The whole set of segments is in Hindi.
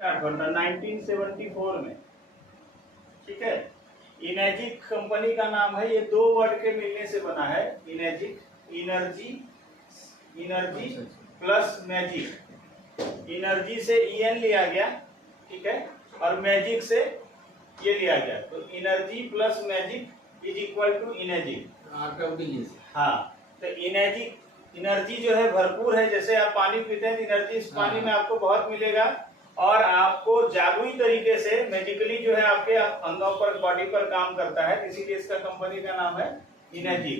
स्टार्ट बनता 1974 में। ठीक है, इनेजिक कंपनी का नाम है। ये दो वर्ड के मिलने से बना है इनेजिक, energy, energy plus magic. Energy से ईएन लिया गया, ठीक है, और मैजिक से ये लिया गया, तो energy plus magic is equal to इनेजिक। हाँ, तो इनेजिक एनर्जी जो है भरपूर है। जैसे आप पानी पीते हैं, एनर्जी इस पानी में आपको बहुत मिलेगा और आपको जादुई तरीके से मेडिकली जो है आपके अंगों पर, बॉडी पर काम करता है। इसीलिए इसका कंपनी का नाम है इनेजी।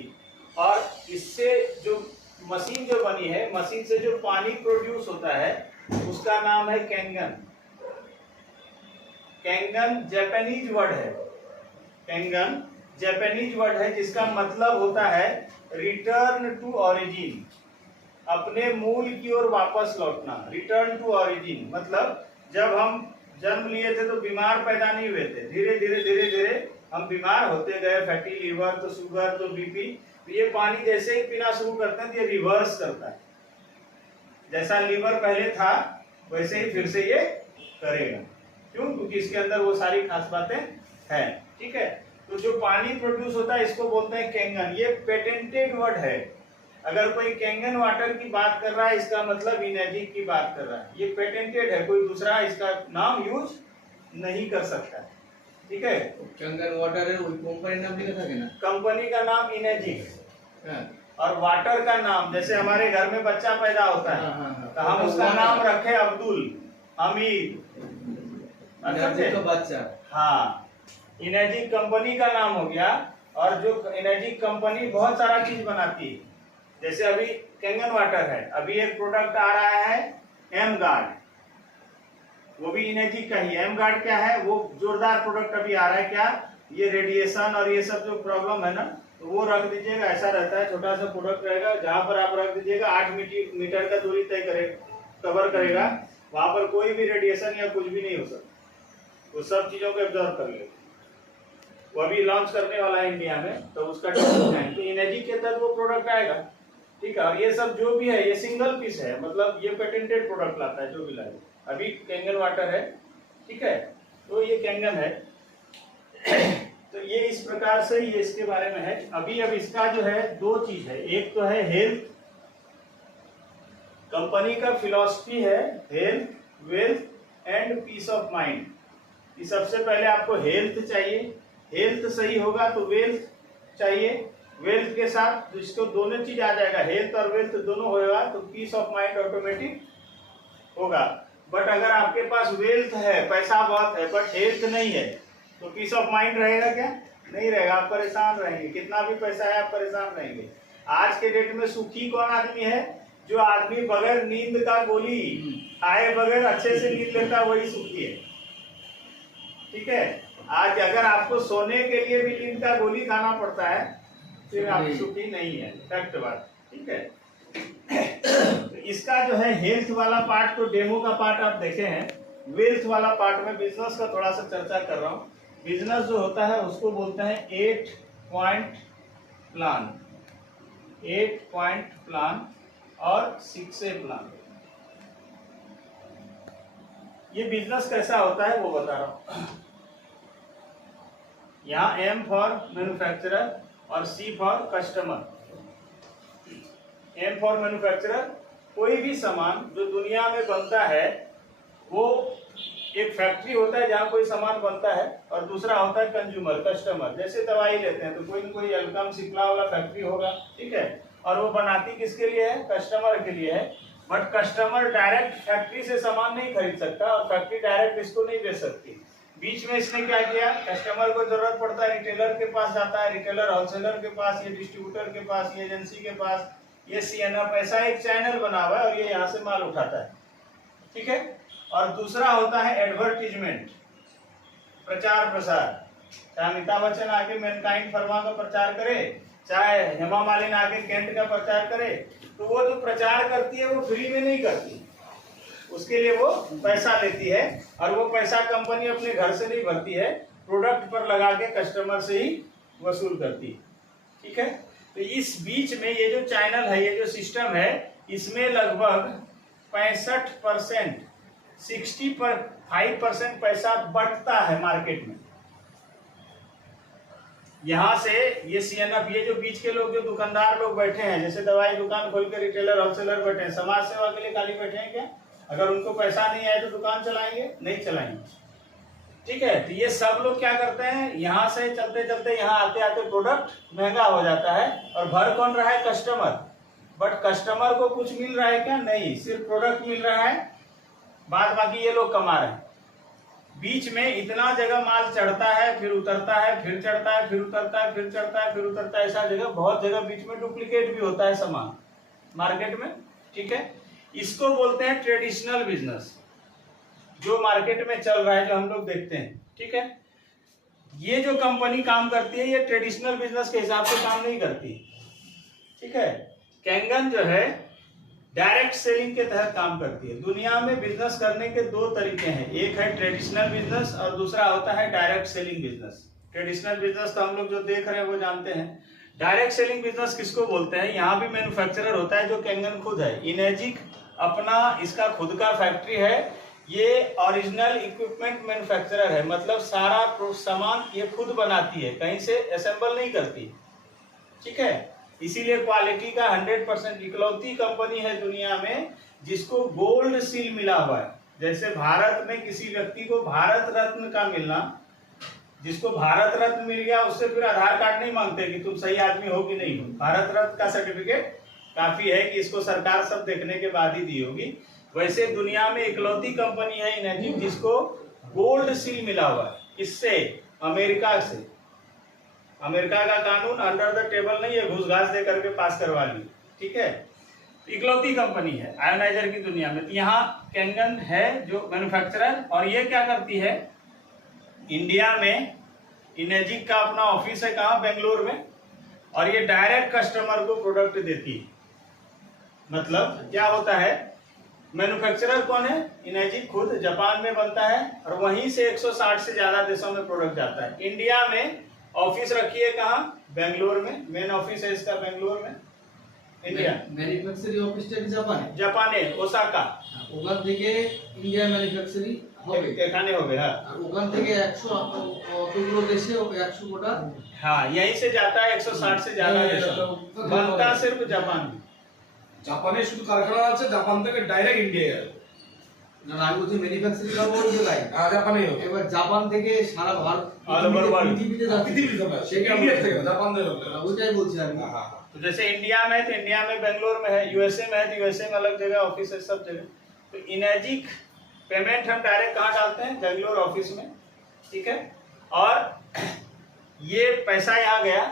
और इससे जो मशीन जो बनी है, मशीन से जो पानी प्रोड्यूस होता है उसका नाम है कैंगन। कैंगन जापानीज वर्ड है। कैंगन जापानीज वर्ड है जिसका मतलब होता है रिटर्न टू ओरिजिन, अपने मूल की ओर वापस लौटना। रिटर्न टू ओरिजिन मतलब जब हम जन्म लिए थे तो बीमार पैदा नहीं हुए थे, धीरे धीरे धीरे धीरे हम बीमार होते गए। फैटी लीवर, तो शुगर, तो बीपी। तो ये पानी जैसे ही पीना शुरू करते हैं तो ये रिवर्स करता है। जैसा लीवर पहले था वैसे ही फिर से ये करेगा। क्यों? क्योंकि इसके अंदर वो सारी खास बातें हैं। ठीक है, तो जो पानी प्रोड्यूस होता है इसको बोलते हैं कैंगन। ये पेटेंटेड वर्ड है। अगर कोई कैंगन वाटर की बात कर रहा है इसका मतलब इनेजिक की बात कर रहा है। ये पेटेंटेड है, कोई दूसरा इसका नाम यूज नहीं कर सकता। ठीक है, कैंगन वाटर है, कंपनी नाम लिखा था ना, कंपनी का नाम इनेजिक। और वाटर का नाम, जैसे हमारे घर में बच्चा पैदा होता है तो हम उसका नाम रखे अब्दुल, हमीद, बच्चा। हाँ, इनेजिक कंपनी का नाम हो गया। और जो इनेजिक कंपनी बहुत सारा चीज बनाती है, जैसे अभी कैंगन वाटर है, अभी एक प्रोडक्ट आ रहा है एम गार्ड, वो भी इनेजिक का ही। एम गार्ड क्या है? वो जोरदार प्रोडक्ट अभी आ रहा है। क्या? ये रेडिएशन और ये सब जो प्रॉब्लम है ना, तो वो रख दीजिएगा। ऐसा रहता है, छोटा सा प्रोडक्ट रहेगा, जहां पर आप रख दीजिएगा 8 मीटर का दूरी तय करेगा, कवर करेगा। वहां पर कोई भी रेडिएशन या कुछ भी नहीं हो सकता, वो सब चीजों को एब्जॉर्व कर लेगा। वो अभी लॉन्च करने वाला है इंडिया में, तो उसका तो इनेजिक के तहत वो प्रोडक्ट आएगा। ठीक है, और ये सब जो भी है ये सिंगल पीस है, मतलब ये पेटेंटेड प्रोडक्ट लाता है जो भी लाए। अभी कैंगन वाटर है, ठीक है, तो ये कैंगन है। तो ये इस प्रकार से ये इसके बारे में है। अभी अब इसका जो है दो चीज है, एक तो है हेल्थ। कंपनी का फिलॉसफी है health, wealth and peace of mind. कि सबसे पहले आपको हेल्थ चाहिए, हेल्थ सही होगा तो वेल्थ चाहिए, वेल्थ के साथ इसको दोनों चीज आ जाएगा, हेल्थ और वेल्थ दोनों होगा तो पीस ऑफ माइंड ऑटोमेटिक होगा। बट अगर आपके पास वेल्थ है, पैसा बहुत है, बट हेल्थ नहीं है, तो पीस ऑफ माइंड रहेगा क्या? नहीं रहेगा, आप परेशान रहेंगे। कितना भी पैसा है आप परेशान रहेंगे। आज के डेट में सुखी कौन आदमी है? जो आदमी बगैर नींद का गोली खाए बगैर अच्छे से नींद लेता, वही सुखी है। ठीक है, आज अगर आपको सोने के लिए भी नींद का गोली खाना पड़ता है फिर आप सुखी नहीं है, फैक्ट बात। ठीक है, तो इसका जो है हेल्थ वाला पार्ट तो डेमो का पार्ट आप देखे हैं। वेल्थ वाला पार्ट में बिजनेस का थोड़ा सा चर्चा कर रहा हूँ। बिजनेस जो होता है उसको बोलते हैं 8 पॉइंट प्लान, 8 पॉइंट प्लान और 6A प्लान। ये बिजनेस कैसा होता है वो बता रहा हूँ। यहाँ M फॉर मैन्युफैक्चरर और C for customer. M for manufacturer, कोई भी सामान जो दुनिया में बनता है, वो एक फैक्ट्री होता है जहाँ कोई सामान बनता है, और दूसरा होता है कंज्यूमर, कस्टमर। जैसे दवाई लेते हैं तो कोई न कोई एल्कम सिप्ला वाला फैक्ट्री होगा, ठीक है, और वो बनाती किसके लिए है? कस्टमर के लिए है। बट कस्टमर डायरेक्ट फैक्ट्री से सामान नहीं खरीद सकता और फैक्ट्री डायरेक्ट इसको नहीं बेच सकती। बीच में इसने क्या किया? कस्टमर को जरूरत पड़ता है, रिटेलर के पास जाता है, रिटेलर होलसेलर के पास, ये डिस्ट्रीब्यूटर के पास, ये एजेंसी के पास, ये CNF, ऐसा एक चैनल बना हुआ है और ये यहाँ से माल उठाता है। ठीक है, और दूसरा होता है एडवर्टीजमेंट, प्रचार प्रसार। चाहे अमिताभ बच्चन आके मैनकाइंड फर्मा का प्रचार करे, चाहे हेमा मालिनी आके कैंट का प्रचार करे, तो वो जो प्रचार करती है वो फ्री में नहीं करती, उसके लिए वो पैसा लेती है। और वो पैसा कंपनी अपने घर से नहीं भरती है, प्रोडक्ट पर लगा के कस्टमर से ही वसूल करती है। ठीक है, तो इस बीच में ये जो चैनल है, ये जो सिस्टम है, इसमें लगभग 65% 65% पैसा बटता है मार्केट में। यहाँ से ये सीएनएफ, ये जो बीच के लोग, जो दुकानदार लोग बैठे हैं, जैसे दवाई दुकान खोल के रिटेलर होलसेलर बैठे हैं, समाज सेवा के लिए खाली बैठे हैं क्या? अगर उनको पैसा नहीं आए तो दुकान चलाएंगे? नहीं चलाएंगे। ठीक है, तो ये सब लोग क्या करते हैं, यहाँ से चलते चलते यहाँ आते आते प्रोडक्ट महंगा हो जाता है, और भर कौन रहा है? कस्टमर। बट कस्टमर को कुछ मिल रहा है क्या? नहीं, सिर्फ प्रोडक्ट मिल रहा है, बाद बाकी ये लोग कमा रहे हैं। बीच में इतना जगह माल चढ़ता है, फिर उतरता है, फिर चढ़ता है, फिर उतरता है, फिर चढ़ता है, फिर उतरता है, ऐसा जगह बहुत जगह बीच में डुप्लीकेट भी होता है सामान मार्केट में। ठीक है, इसको बोलते हैं ट्रेडिशनल बिजनेस, जो मार्केट में चल रहा है, जो हम लोग देखते हैं। ठीक है, ये जो कंपनी काम करती है, ये ट्रेडिशनल बिजनेस के हिसाब से काम नहीं करती। ठीक है, कैंगन जो है डायरेक्ट सेलिंग के तहत काम करती है। दुनिया में बिजनेस करने के दो तरीके हैं, एक है ट्रेडिशनल बिजनेस और दूसरा होता है direct selling business. Traditional business तो हम लोग जो देख रहे हैं वो जानते हैं। डायरेक्ट सेलिंग बिजनेस किसको बोलते हैं? यहाँ भी मैन्युफैक्चरर होता है, जो कैंगन खुद है। इनेजिक अपना इसका खुद का फैक्ट्री है, ये ओरिजिनल इक्विपमेंट मैन्युफैक्चरर है, मतलब सारा सामान ये खुद बनाती है, कहीं से असेंबल नहीं करती। ठीक है, इसीलिए क्वालिटी का 100% इकलौती कंपनी है दुनिया में जिसको गोल्ड सील मिला हुआ है। जैसे भारत में किसी व्यक्ति को भारत रत्न का मिलना, जिसको भारत रत्न मिल गया उससे फिर आधार कार्ड नहीं मांगते कि तुम सही आदमी हो कि नहीं हो। भारत रत्न का सर्टिफिकेट काफी है कि इसको सरकार सब देखने के बाद ही दी होगी। वैसे दुनिया में इकलौती कंपनी है इनेजिक जिसको गोल्ड सील मिला हुआ है। इससे अमेरिका से, अमेरिका का कानून अंडर द टेबल नहीं है, घूस घास दे करके पास करवा ली। ठीक है, इकलौती कंपनी है आयोनाइजर की दुनिया में। यहाँ कैंगन है जो मैन्युफैक्चरर, और ये क्या करती है, इंडिया में इनेजिक का अपना ऑफिस है, कहाँ? बेंगलोर में, और ये डायरेक्ट कस्टमर को प्रोडक्ट देती है। मतलब क्या होता है, मैन्युफैक्चरर कौन है? इनेजिक खुद, जापान में बनता है, और वहीं से 160 से ज्यादा देशों में प्रोडक्ट जाता है। इंडिया में ऑफिस रखी है कहाँ? बेंगलोर में, मेन ऑफिस है इसका बेंगलोर में। इंडिया ম্যানুফ্যাকচারিং অফিসটা কি জাপানে? জাপানে, ওসাকা। ওখান থেকে ইন্ডিয়া ম্যানুফ্যাকচারিং হবে, এখানে হবে। हाँ, আর ওখান থেকে 100 অতগুলো দেশে 100 গোটা। हाँ, यहीं से जाता है 160 से ज्यादा देशों, बनता सिर्फ जापान में। জাপানে শুধু কারখানা আছে, জাপান থেকে ডাইরেক্ট ইন্ডিয়া যাবে। না না, আমি বলছি ম্যানুফ্যাকচারিং হবে ওই জায়গায়। জাপানেই হবে। এবার জাপান থেকে সারা ভারত All over world। পৃথিবীতে যাচ্ছে। পৃথিবীর সবাই সেটা ইন্ডিয়া থেকে না, জাপান থেকে হবে। ওইটাই বলছি আমি। হ্যাঁ হ্যাঁ। तो जैसे इंडिया में, तो इंडिया में बेंगलोर में है, यूएसए में है तो यूएसए में अलग जगह ऑफिस है, सब जगह। तो इनेजिक पेमेंट हम डायरेक्ट कहाँ डालते हैं? बेंगलोर ऑफिस में। ठीक है, और ये पैसा यहाँ गया,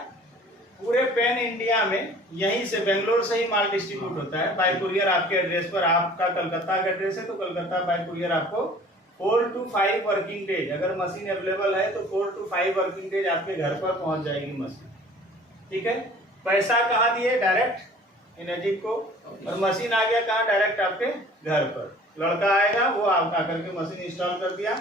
पूरे पैन इंडिया में यहीं से बेंगलोर से ही माल डिस्ट्रीब्यूट होता है बाय कुरियर आपके एड्रेस पर। आपका कलकत्ता का एड्रेस है तो कलकत्ता बाय कुरियर आपको 4 to 5 वर्किंग डेज, अगर मशीन अवेलेबल है तो 4 to 5 वर्किंग डेज आपके घर पर पहुंच जाएगी मशीन। ठीक है, पैसा कहाँ दिए? डायरेक्ट इनेजिक को, और मशीन आ गया कहाँ? डायरेक्ट आपके घर पर। लड़का आएगा, वो आप आकर के मशीन इंस्टॉल कर दिया।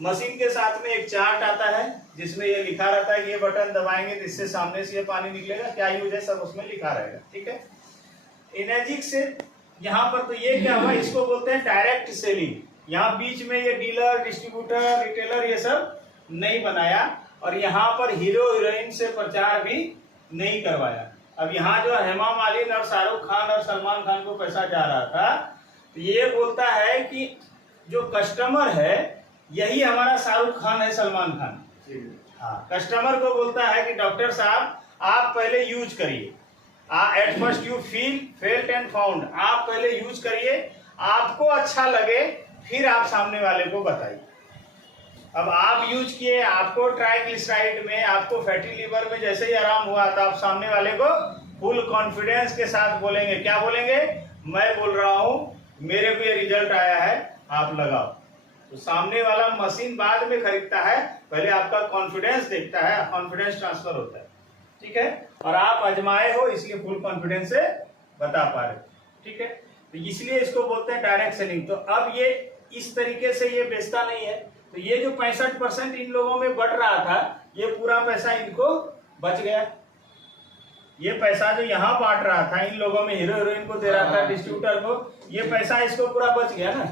मशीन के साथ में एक चार्ट आता है जिसमें ये लिखा रहता है कि ये बटन दबाएंगे तो इससे सामने से ये पानी निकलेगा, क्या यूज है सब उसमें लिखा रहेगा। ठीक है, इनेजिक से यहाँ पर तो ये क्या हुआ, इसको बोलते हैं डायरेक्ट सेलिंग। यहाँ बीच में ये डीलर, डिस्ट्रीब्यूटर, रिटेलर ये सब नहीं बनाया, और यहाँ पर हीरो हीरोइन से प्रचार भी नहीं करवाया। अब यहाँ जो हेमा मालिनी और शाहरुख खान और सलमान खान को पैसा जा रहा था, तो ये बोलता है कि जो कस्टमर है यही हमारा शाहरुख खान है, सलमान खान। हाँ, कस्टमर को बोलता है कि डॉक्टर साहब आप पहले यूज करिए, at first you feel felt and found, आप पहले यूज करिए, आपको अच्छा लगे फिर आप सामने वाले को बताइए। अब आप यूज किए, आपको ट्राइग्लिसराइड में, आपको फैटी लीवर में जैसे ही आराम हुआ तो आप सामने वाले को फुल कॉन्फिडेंस के साथ बोलेंगे, क्या बोलेंगे? मैं बोल रहा हूँ, मेरे को ये रिजल्ट आया है, आप लगाओ। तो सामने वाला मशीन बाद में खरीदता है, पहले आपका कॉन्फिडेंस देखता है, कॉन्फिडेंस ट्रांसफर होता है। ठीक है, और आप आजमाए हो इसलिए फुल कॉन्फिडेंस से बता पा रहे। ठीक है, तो इसलिए इसको बोलते हैं डायरेक्ट सेलिंग। तो अब ये इस तरीके से ये बेचता नहीं है, तो ये जो 65% इन लोगों में बट रहा था, ये पूरा पैसा इनको बच गया। ये पैसा जो यहाँ बांट रहा था इन लोगों में, हीरो हीरोइन को दे रहा था, डिस्ट्रीब्यूटर को, ये पैसा इसको पूरा बच गया ना।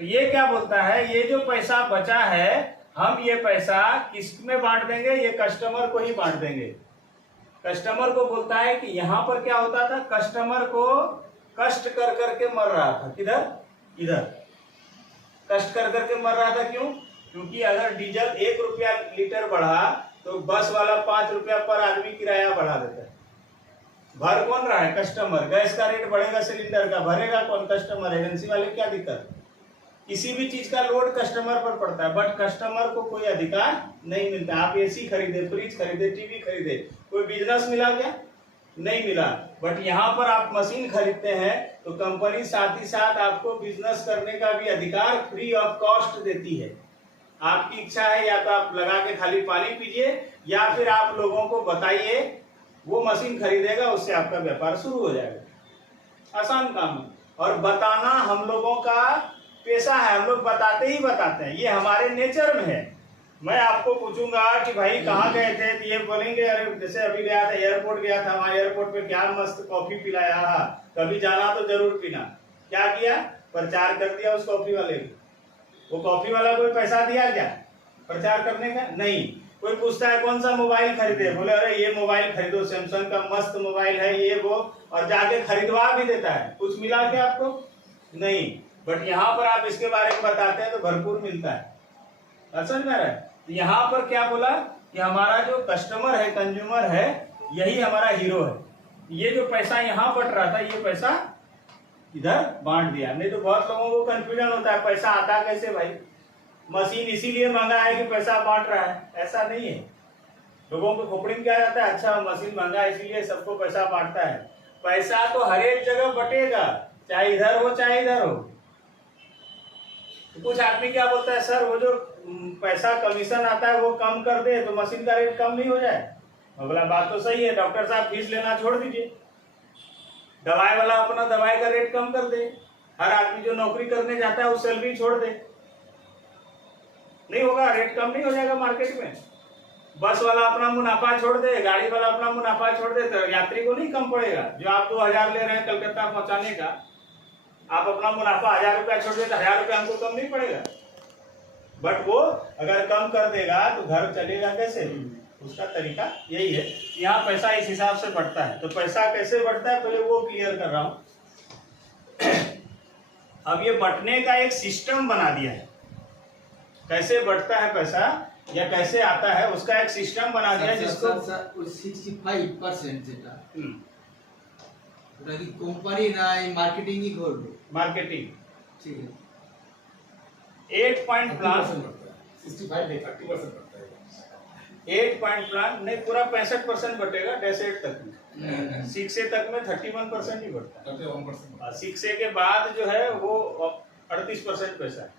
तो ये क्या बोलता है, ये जो पैसा बचा है हम ये पैसा किस में बांट देंगे, ये कस्टमर को ही बांट देंगे। कस्टमर को बोलता है कि यहाँ पर क्या होता था, कस्टमर को कष्ट कर करके मर रहा था, किधर, इधर कष्ट कर करके मर रहा था। क्यों? क्योंकि अगर डीजल 1 रुपया लीटर बढ़ा तो बस वाला 5 रुपया पर आदमी किराया बढ़ा देता है। भर कौन रहा है, कस्टमर। गैस का रेट बढ़ेगा, सिलेंडर का, भरेगा कौन, कस्टमर। एजेंसी वाले क्या दिक्कत, किसी भी चीज का लोड कस्टमर पर पड़ता है, बट कस्टमर को कोई अधिकार नहीं मिलता। आप एसी खरीदे, फ्रिज खरीदे, टीवी खरीदे, कोई बिजनेस मिला क्या, नहीं मिला। बट यहाँ पर आप मशीन खरीदते हैं तो कंपनी साथ ही साथ आपको बिजनेस करने का भी अधिकार फ्री ऑफ कॉस्ट देती है। आपकी इच्छा है या तो आप लगा के खाली पानी पीजिए या फिर आप लोगों को बताइए, वो मशीन खरीदेगा, उससे आपका व्यापार शुरू हो जाएगा। आसान काम है। और बताना हम लोगों का पेशा है, हम लोग बताते ही बताते हैं, ये हमारे नेचर में है। मैं आपको पूछूंगा कि भाई कहाँ गए थे, तो ये बोलेंगे अरे जैसे अभी गया था, एयरपोर्ट गया था, हमारे एयरपोर्ट पे क्या मस्त कॉफी पिलाया, कभी जाना तो जरूर पीना। क्या किया, प्रचार कर दिया उस कॉफी वाले को। वो कॉफी वाला कोई पैसा दिया क्या प्रचार करने का, नहीं। कोई पूछता है कौन सा मोबाइल खरीदे, बोले अरे ये मोबाइल खरीदो, सैमसंग का मस्त मोबाइल है ये वो, और जाके खरीदवा भी देता है। कुछ मिला क्या आपको, नहीं। बट यहाँ पर आप इसके बारे में बताते हैं तो भरपूर मिलता है। समझ में आ रहा है। यहाँ पर क्या बोला कि हमारा जो कस्टमर है, कंज्यूमर है, यही हमारा हीरो है। ये जो पैसा यहाँ बट रहा था, ये पैसा इधर बांट दिया। नहीं तो बहुत लोगों को कंफ्यूजन होता है, पैसा आता कैसे भाई, मशीन इसीलिए महंगा है कि पैसा बांट रहा है, ऐसा नहीं है। लोगों को खोपड़ी में क्या जाता है, अच्छा मशीन महंगा है इसलिए सबको पैसा बांटता है। पैसा तो हर एक जगह बटेगा, चाहे इधर हो चाहे इधर हो। तो कुछ आदमी क्या बोलता है, सर वो जो पैसा कमीशन आता है वो कम कर दे तो मशीन का रेट कम नहीं हो जाए। अगला बात तो सही है, डॉक्टर साहब फीस लेना छोड़ दीजिए, दवाई वाला अपना दवाई का रेट कम कर दे, हर आदमी जो नौकरी करने जाता है वो सैलरी छोड़ दे, नहीं होगा, रेट कम नहीं हो जाएगा मार्केट में। बस वाला अपना मुनाफा छोड़ दे, गाड़ी वाला अपना मुनाफा छोड़ दे, तो यात्री को नहीं कम पड़ेगा। जो आप 2000 ले रहे हैं कलकत्ता पहुंचाने का, आप अपना मुनाफा 1000 रुपया छोड़ दे तो 1000 रुपया हमको कम नहीं पड़ेगा। बट वो अगर कम कर देगा तो घर चलेगा कैसे, उसका तरीका यही है। यहाँ पैसा इस हिसाब से बढ़ता है। तो पैसा कैसे बढ़ता है पहले वो क्लियर कर रहा हूं। अब ये बंटने का एक सिस्टम बना दिया है, कैसे बढ़ता है पैसा या कैसे आता है उसका एक सिस्टम बना दिया है, जिसको 65% যেটা ওটা কি কোম্পানি না মার্কেটিং ই করবে, मार्केटिंग। ঠিক আছে 8 पॉइंट प्लान, 65 नहीं 30% बढ़ता है। 8 पॉइंट प्लान नहीं, पूरा 65% बटेगा डेसेट तक में। 6A तक में 31% ही बढ़ता है। 31% 6A के बाद जो है वो 38% पैसा है,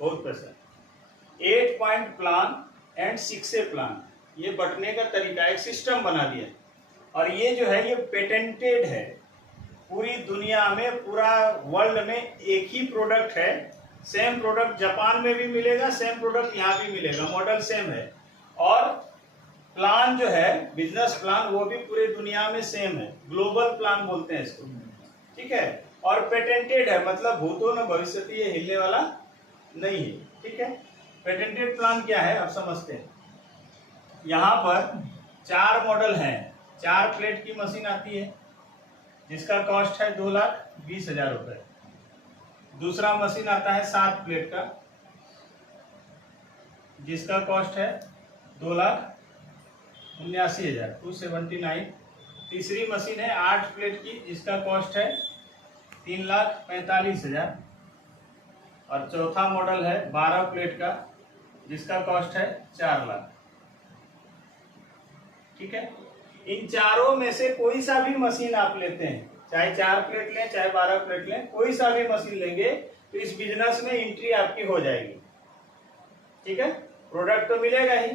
बहुत पैसा। 8 point plan and 6A plan, ये बटने का तरीका एक सिस्टम बना दिया। और ये जो है ये पेटेंटेड है पूरी दुनिया में, पूरा वर्ल्ड में एक ही प्रोडक्ट है। सेम प्रोडक्ट जापान में भी मिलेगा, सेम प्रोडक्ट यहाँ भी मिलेगा, मॉडल सेम है। और प्लान जो है बिजनेस प्लान वो भी पूरी दुनिया में सेम है, ग्लोबल प्लान बोलते हैं इसको, ठीक है। और पेटेंटेड है, मतलब भूतो न भविष्यति, ये हिलने वाला नहीं है, ठीक है। पेटेंटेड प्लान क्या है अब समझते हैं। यहाँ पर 4 मॉडल हैं, 4 प्लेट की मशीन आती है जिसका कॉस्ट है 2,20,000 रुपए। दूसरा मशीन आता है 7 प्लेट का जिसका कॉस्ट है 2,79,000, 279। तीसरी मशीन है 8 प्लेट की जिसका कॉस्ट है 3,45,000। और चौथा मॉडल है 12 प्लेट का जिसका कॉस्ट है 4 लाख, ठीक है। इन चारों में से कोई सा भी मशीन आप लेते हैं, चाहे 4 प्लेट लें चाहे 12 प्लेट लें, कोई सा भी मशीन लेंगे तो इस बिजनेस में एंट्री आपकी हो जाएगी, ठीक है। प्रोडक्ट तो मिलेगा ही,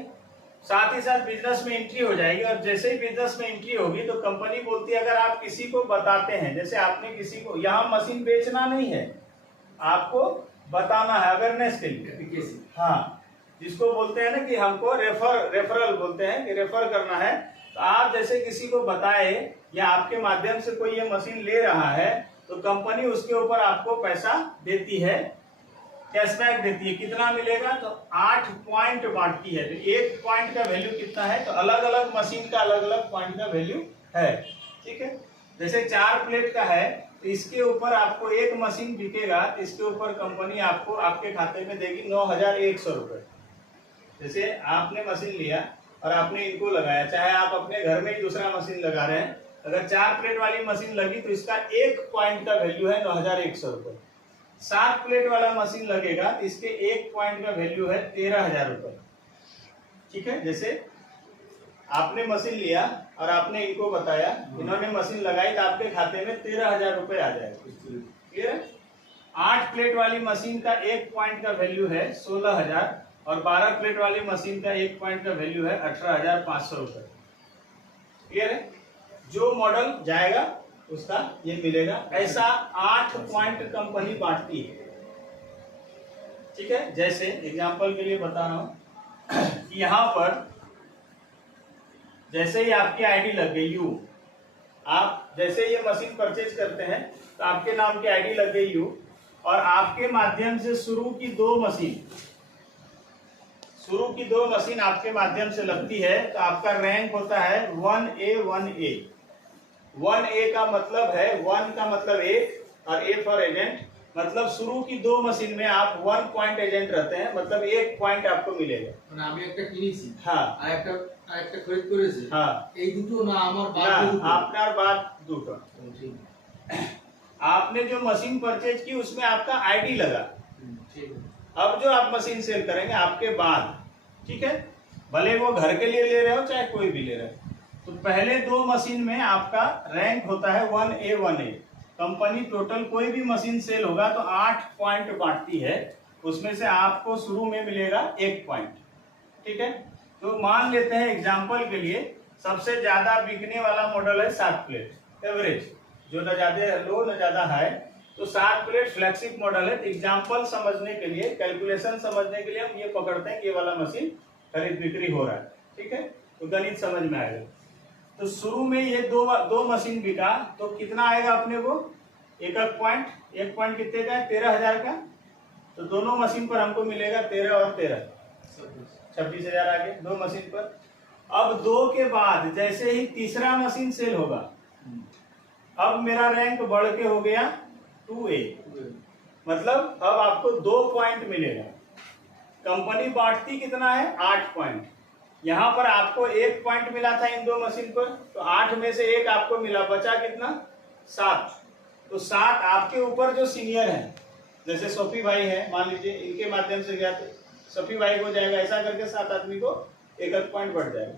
साथ ही साथ बिजनेस में एंट्री हो जाएगी। और जैसे ही बिजनेस में एंट्री होगी तो कंपनी बोलती है अगर आप किसी को बताते हैं, जैसे आपने किसी को, यहाँ मशीन बेचना नहीं है, आपको बताना है अवेयरनेस के लिए, हाँ, जिसको बोलते हैं ना कि हमको रेफरल बोलते हैं कि रेफर करना है। तो आप जैसे किसी को बताए या आपके माध्यम से कोई ये मशीन ले रहा है तो कंपनी उसके ऊपर आपको पैसा देती है, कैशबैक देती है। कितना मिलेगा? तो 8 पॉइंट बांटती है। तो एक पॉइंट का वैल्यू कितना है? तो अलग अलग मशीन का अलग अलग पॉइंट का वैल्यू है। ठीक है, जैसे 4 प्लेट का है तो इसके ऊपर आपको एक मशीन बिकेगा, इसके ऊपर कंपनी आपको आपके खाते में देगी 9,100 रुपए। जैसे आपने मशीन लिया और आपने इनको लगाया, चाहे आप अपने घर में ही दूसरा मशीन लगा रहे हैं, अगर 4 प्लेट वाली मशीन लगी तो इसका एक पॉइंट का वैल्यू है 9,100 रुपए। 7 प्लेट वाला मशीन लगेगा तो इसके एक पॉइंट का वैल्यू है 13,000 रुपए। ठीक है, जैसे आपने मशीन लिया और आपने इनको बताया, इन्होंने मशीन लगाई तो आपके खाते में 13,000 रुपए आ जाएगा। क्लियर है? 8 प्लेट वाली मशीन का एक पॉइंट का वैल्यू है 16,000 और 12 प्लेट वाली मशीन का एक पॉइंट का वैल्यू है 18,500 रुपए। क्लियर है? जो मॉडल जाएगा उसका ये मिलेगा। ऐसा 8 पॉइंट कंपनी बांटती है। ठीक है, जैसे एग्जांपल के लिए बता रहा हूं कि यहां पर जैसे ही आपकी आईडी लग गई यू, आप जैसे ये मशीन परचेज करते हैं तो आपके नाम की आईडी लग गई यू, और आपके माध्यम से शुरू की दो मशीन आपके माध्यम से लगती है तो आपका रैंक होता है 1A 1A। 1A का मतलब है 1 का मतलब एक और A फॉर एजेंट, मतलब शुरू की दो मशीन में आप 1 पॉइंट एजेंट रहते हैं, मतलब 1 পয়েন্ট आपको मिलेगा। মানে আমি একটা কিনেছি, হ্যাঁ, আরেকটা খরিদ করেছি, হ্যাঁ, এই দুটো না আমার না বাদ দুটো। আপনার বাদ দুটো। ঠিক आपने जो मशीन परचेज की उसमें आपका आईडी लगा। ঠিক है। अब जो आप मशीन सेल करेंगे आपके बाद, ठीक है, भले वो घर के लिए ले रहे हो चाहे कोई भी ले रहे हो, तो पहले दो मशीन में आपका रैंक होता है 1A 1A। कंपनी टोटल कोई भी मशीन सेल होगा तो 8 पॉइंट बांटती है, उसमें से आपको शुरू में मिलेगा 1 पॉइंट। ठीक है, तो मान लेते हैं एग्जांपल के लिए सबसे ज्यादा बिकने वाला मॉडल है 7 प्लेट एवरेज, जो न ज्यादा लो न ज्यादा हाई, तो 7 प्लेट फ्लैगशिप मॉडल है। एग्जांपल समझने के लिए, कैलकुलेशन समझने के लिए हम ये पकड़ते हैं कि ये वाला मशीन खरीद बिक्री हो रहा है। ठीक है, तो गणित समझ में आएगा। तो शुरू में ये दो मशीन बिका तो कितना आएगा अपने को? एक पॉइंट कितने का है? 13,000 का। तो दोनों मशीन पर हमको मिलेगा 13 और 13 26,000 आ गए दो मशीन पर। अब दो के बाद जैसे ही तीसरा मशीन सेल होगा, अब मेरा रैंक बढ़ के हो गया 2A, मतलब अब आपको 2 पॉइंट मिलेगा। कंपनी बांटती कितना है? 8 पॉइंट। यहां पर आपको 1 पॉइंट मिला था इन दो मशीन पर, तो 8 में से 1 आपको मिला, बचा कितना? 7। तो 7 आपके ऊपर जो सीनियर है, जैसे सोफी भाई है, मान लीजिए इनके माध्यम से गया तो सोफी भाई को जाएगा, ऐसा करके 7 आदमी को 1 पॉइंट बढ़ जाएगा।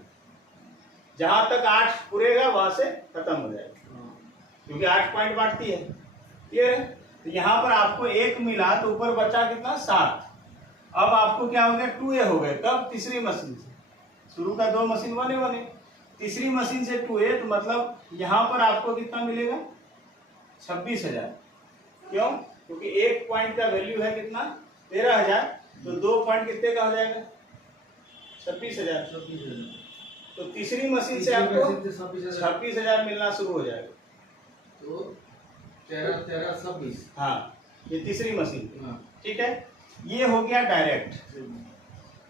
जहां तक 8 पूरेगा वहां से खत्म हो जाएगा, क्योंकि 8 पॉइंट बांटती है। क्लियर है? तो यहाँ पर आपको 1 मिला तो ऊपर बचा कितना? 7। अब आपको क्या हो गया? 2A हो गए। कब? तीसरी मशीन से। शुरू का 2 मशीन 1A 1A, तीसरी मशीन से 2A, तो मतलब यहाँ पर आपको कितना मिलेगा? 26,000। क्यों? क्योंकि 1 पॉइंट का वैल्यू है कितना? 13,000, तो 2 पॉइंट कितने का हो जाएगा? 26,000। तो तीसरी मशीन से आपको 26,000 मिलना शुरू हो जाएगा। तो 13 26। हाँ, ये तीसरी मशीन। हाँ। ठीक है, ये हो गया डायरेक्ट।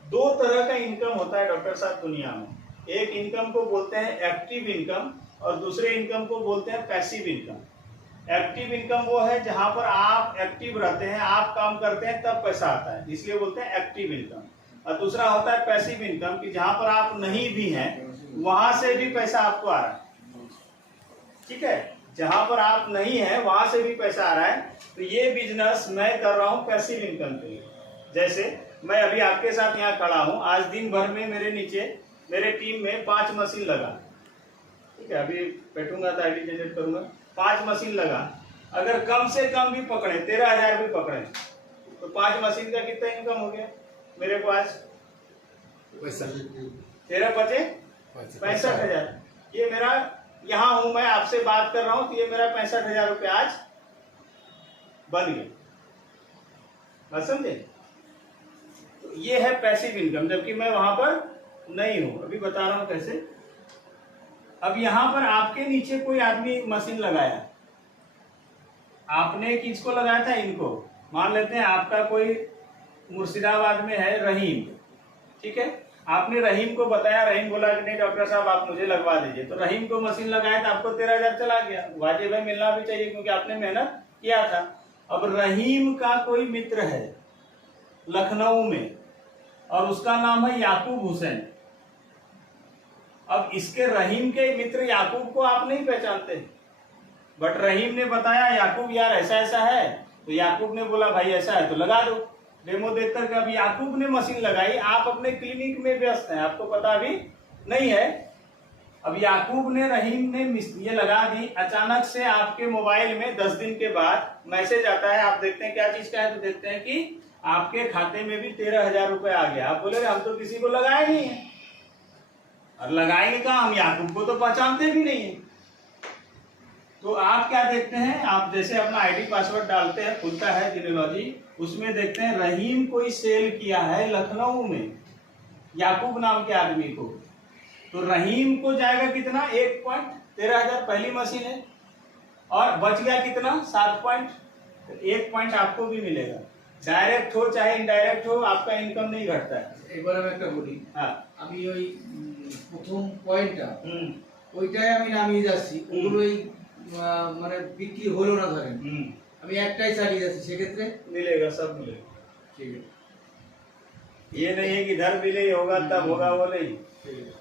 2 तरह का इनकम होता है डॉक्टर साहब दुनिया में। एक इनकम को बोलते हैं एक्टिव इनकम और दूसरे इनकम को बोलते हैं पैसिव इनकम। एक्टिव इनकम वो है जहां पर आप एक्टिव रहते हैं, आप काम करते हैं तब पैसा आता है, इसलिए बोलते हैं एक्टिव इनकम। और दूसरा होता है पैसिव इनकम, कि जहां पर आप नहीं भी हैं वहां से भी पैसा आपको आ रहा है। ठीक है, जहां पर आप नहीं है वहां से भी पैसा आ रहा है। तो ये बिजनेस मैं कर रहा हूँ पैसिव इनकम के लिए। जैसे मैं अभी आपके साथ यहाँ खड़ा हूँ, आज दिन भर में मेरे नीचे मेरे टीम में 5 मशीन लगा। ठीक है, अभी बैठूंगा तो आईडी जनरेट करूंगा। 5 मशीन लगा, अगर कम से कम भी पकड़े 13,000 भी पकड़े तो 5 मशीन का कितना इनकम हो गया मेरे को आज? 13 बचे 65,000। ये मेरा, यहाँ हूं मैं आपसे बात कर रहा हूं तो ये मेरा 65,000 रुपये आज बन गया। बात समझे? तो ये है पैसिव इनकम, जबकि मैं वहां पर नहीं हूं। अभी बता रहा हूं कैसे। अब यहां पर आपके नीचे कोई आदमी मशीन लगाया, आपने किसको लगाया था? इनको। मान लेते हैं आपका कोई मुर्शिदाबाद में है रहीम, ठीक है। आपने रहीम को बताया, रहीम बोला कि नहीं डॉक्टर साहब आप मुझे लगवा दीजिए, तो रहीम को मशीन लगाया तो आपको 13,000 चला गया। वाजिब है, मिलना भी चाहिए क्योंकि आपने मेहनत किया था। अब रहीम का कोई मित्र है लखनऊ में और उसका नाम है याकूब हुसैन। अब इसके रहीम के मित्र याकूब को आप नहीं पहचानते, बट रहीम ने बताया याकूब यार ऐसा ऐसा है, तो याकूब ने बोला भाई ऐसा है तो लगा दो, डेमो देखकर के। अब याकूब ने मशीन लगाई, आप अपने क्लिनिक में व्यस्त हैं, आपको पता भी नहीं है। अब याकूब ने, रहीम ने ये लगा दी, अचानक से आपके मोबाइल में 10 दिन के बाद मैसेज आता है। आप देखते हैं क्या चीज का है, तो देखते हैं कि आपके खाते में भी 13,000 रुपए आ गया। आप बोले हम तो किसी को लगाया नहीं है, और लगाएंगे कहाँ, हम याकूब को तो पहचानते भी नहीं है। तो आप क्या देखते हैं, आप जैसे अपना आईडी पासवर्ड डालते हैं, खुलता है जीनेलॉजी, उसमें देखते हैं रहीम कोई सेल किया है लखनऊ में याकूब नाम के आदमी को। तो रहीम को जाएगा कितना, 1.13,000 पहली मशीन है, और बच गया कितना 7 पॉइंट, 1 पॉइंट आपको भी मिलेगा। डायरेक्ट हो चाहे इनडायरेक्ट हो, आपका इनकम नहीं घटता है। এবার আমি একটা বলি, আমি ওই প্রথম পয়েন্টটা ওইটাই আমি নামিয়ে যাচ্ছি, ওগুলোই মানে বিক্রি হলো না ধরেন, আমি একটাই চালিয়ে যাচ্ছি, সেক্ষেত্রে मिलेगा, सब मिलेगा। ঠিক আছে, ये नहीं है कि इधर मिले होगा तब होगा, वो नहीं। ঠিক আছে।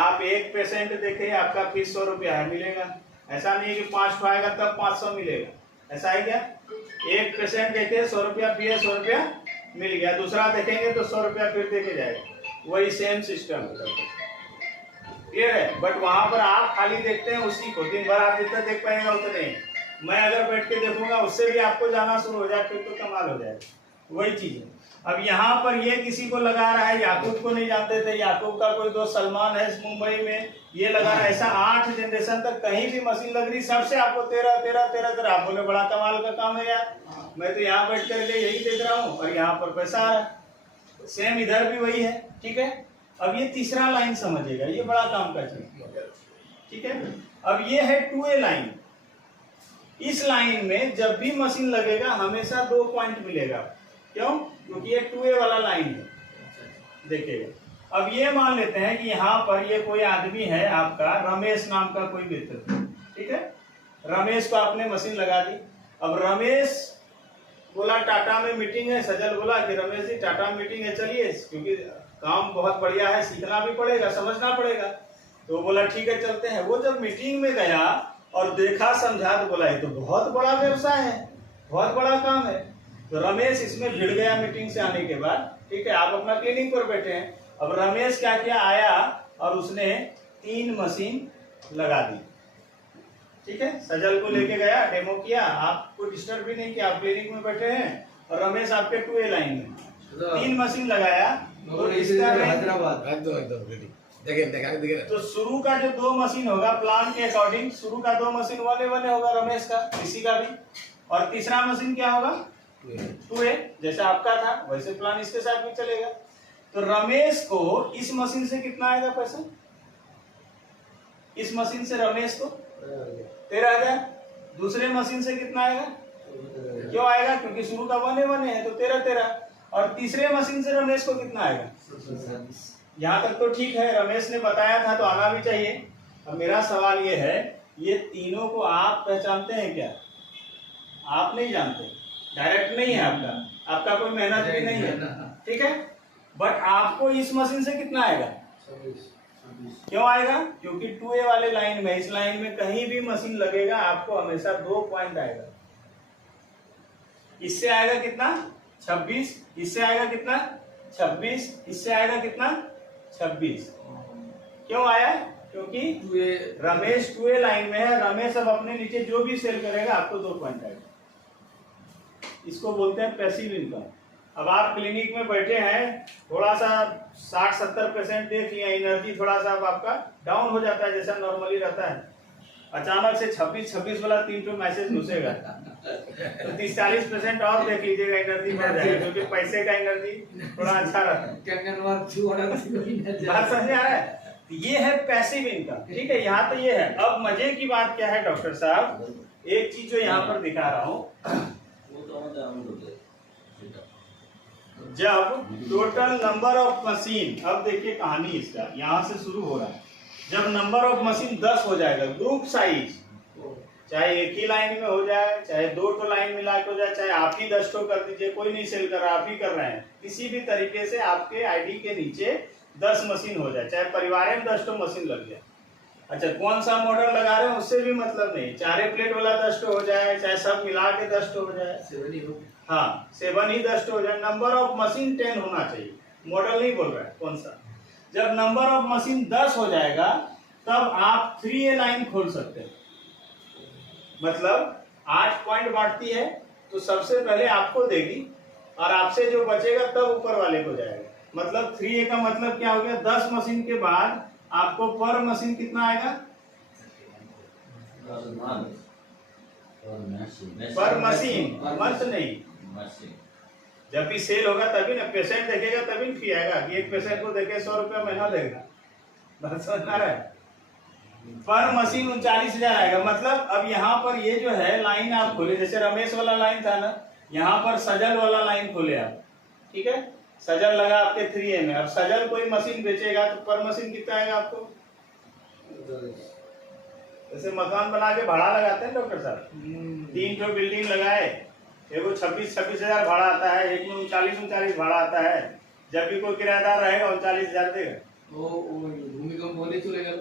आप 1 पेशेंट देखे, आपका फीस 100 रुपया है, मिलेगा। ऐसा नहीं है कि 5 आएगा तब 500 मिलेगा, ऐसा है क्या। 1 पेशेंट देखे 100 रुपया फी है, 100 रुपया मिल गया। दूसरा देखेंगे तो 100 रुपया फिर देके जाएगा, वही सेम सिस्टम क्लियर है। बट वहां पर आप खाली देखते हैं उसी को, दिन भर आप जितना देख पाएंगे उतने। मैं अगर बैठ के देखूंगा उससे भी आपको जाना शुरू हो जाए, फिर तो कमाल हो जाएगा, वही चीज है। अब यहाँ पर ये किसी को लगा रहा है, याकूब को नहीं जानते थे, याकूब का कोई दोस्त सलमान है मुंबई में, ये लगा रहा है। ऐसा 8 जनरेशन तक कहीं भी मशीन लग रही, सबसे आपको 13,000। आप बोले बड़ा कमाल का काम है यार, मैं तो यहाँ बैठ कर यही देख रहा हूँ और यहाँ पर पैसा आ रहा है। सेम इधर भी वही है, ठीक है। अब ये तीसरा लाइन समझिएगा, ये बड़ा काम का चीज, ठीक है। अब ये है 2A लाइन। इस लाइन में जब भी मशीन लगेगा हमेशा 2 पॉइंट मिलेगा, क्यों, क्योंकि ये 2A वाला लाइन है, देखिएगा। अब ये मान लेते हैं कि यहाँ पर ये कोई आदमी है आपका, रमेश नाम का कोई मित्र, ठीक है। रमेश को आपने मशीन लगा दी। अब रमेश बोला टाटा में मीटिंग है, सजल बोला कि रमेश जी टाटा में मीटिंग है, चलिए, क्योंकि काम बहुत बढ़िया है, सीखना भी पड़ेगा, समझना पड़ेगा। तो बोला ठीक है चलते हैं। वो जब मीटिंग में गया और देखा समझा तो बोला ये तो बहुत बड़ा व्यवसाय है, बहुत बड़ा काम है। तो रमेश इसमें भिड़ गया मीटिंग से आने के बाद, ठीक है। आप अपना क्लिनिक पर बैठे हैं। अब रमेश क्या किया, आया और उसने 3 मशीन लगा दी, ठीक है। सजल को लेके गया, डेमो किया, आपको डिस्टर्ब भी नहीं किया, आप क्लिनिक में बैठे हैं और रमेश आपके 2A लाइन में 3 मशीन लगाया। तो इसका हैदराबाद देखें तो शुरू का जो 2 मशीन होगा प्लान के अकॉर्डिंग, शुरू का 2 मशीन 1A होगा रमेश का, किसी का भी, और तीसरा मशीन क्या होगा 2A, जैसा आपका था वैसे प्लान इसके साथ भी चलेगा। तो रमेश को इस मशीन से कितना आएगा पैसा, इस मशीन से रमेश को 13,000। दूसरे मशीन से कितना आएगा, क्यों आएगा, क्योंकि शुरू का 1A है तो 13,13। और तीसरे मशीन से रमेश को कितना आएगा। यहाँ तक तो ठीक है, रमेश ने बताया था तो आना भी चाहिए। अब मेरा सवाल ये है, ये तीनों को आप पहचानते हैं क्या, आप नहीं जानते, डायरेक्ट नहीं है आपका, आपका कोई मेहनत भी नहीं है, ठीक है। बट आपको इस मशीन से कितना आएगा, क्यों आएगा, क्योंकि 2A वाले लाइन में, इस लाइन में कहीं भी मशीन लगेगा आपको हमेशा 2 पॉइंट आएगा। इससे आएगा कितना 26, इससे आएगा कितना 26, इससे आएगा कितना 26। क्यों आया, क्योंकि रमेश 2A लाइन में है। रमेश अब अपने नीचे जो भी सेल करेगा आपको 2 पॉइंट आएगा। इसको बोलते हैं पैसिव इनकम। अब आप क्लिनिक में बैठे हैं, थोड़ा सा 60-70% देख लिया, एनर्जी थोड़ा सा आपका डाउन हो जाता है जैसा नॉर्मली रहता है, अचानक से 26 वाला 3 मैसेज घुसेगा तो 30-40% और देख लीजिएगा, एनर्जी बढ़ जाएगा, क्योंकि पैसे का एनर्जी थोड़ा अच्छा रहता है। बात समझ आ रहा है, ये है पैसिव इनकम, ठीक है। यहाँ तो ये है। अब मजे की बात क्या है डॉक्टर साहब, एक चीज जो यहाँ पर दिखा रहा हूँ, जब टोटल नंबर ऑफ मशीन, अब देखिए कहानी इसका यहाँ से शुरू हो रहा है। जब नंबर ऑफ मशीन 10 हो जाएगा, ग्रुप साइज, चाहे एक ही लाइन में हो जाए, चाहे 2 लाइन मिला के हो जाए, चाहे आप ही 10 कर दीजिए, कोई नहीं सेल कर रहा, आप ही कर रहे हैं, किसी भी तरीके से आपके आईडी के नीचे 10 मशीन हो जाए, चाहे परिवार में 10 मशीन लग जाए। अच्छा, कौन सा मॉडल लगा रहे हैं उससे भी मतलब नहीं, 4 प्लेट वाला 10 हो जाए, चाहे सब मिला के 10 हो जाए, 7 ही हो। हाँ 7 ही 10 हो जाए, नंबर ऑफ मशीन 10 होना चाहिए, मॉडल नहीं बोल रहा है कौन सा। जब नंबर ऑफ मशीन 10 हो जाएगा तब आप 3A लाइन खोल सकते हैं। मतलब 8 पॉइंट बांटती है तो सबसे पहले आपको देगी और आपसे जो बचेगा तब ऊपर वाले को जाएगा। मतलब 3A का मतलब क्या हो गया, 10 मशीन के बाद आपको पर मशीन कितना आएगा, पर मशीन, मंथ नहीं, जब भी सेल होगा तभी ना, पेशेंट देखेगा तभी फी आएगा कि एक पेशेंट को देखे 100 रुपया महीना देगा, बात समझ आ रहा है। पर मशीन 39,000 आएगा। मतलब अब यहाँ पर ये जो है लाइन आप खोले, जैसे रमेश वाला लाइन था ना, यहाँ पर सजल वाला लाइन खोले आप, ठीक है, सजल लगा आपके 3A में। अब सजल कोई मशीन बेचेगा तो पर मशीन कितना आएगा आपको, जैसे मकान बना के भाड़ा लगाते हैं डॉक्टर साहब, 3 बिल्डिंग लगाए, एगो 26,000 भाड़ा आता है, एक में 39,000 भाड़ा आता है, जब भी कोई किराएदार रहेगा 39,000 देगा। भूमिकंप होने चलेगा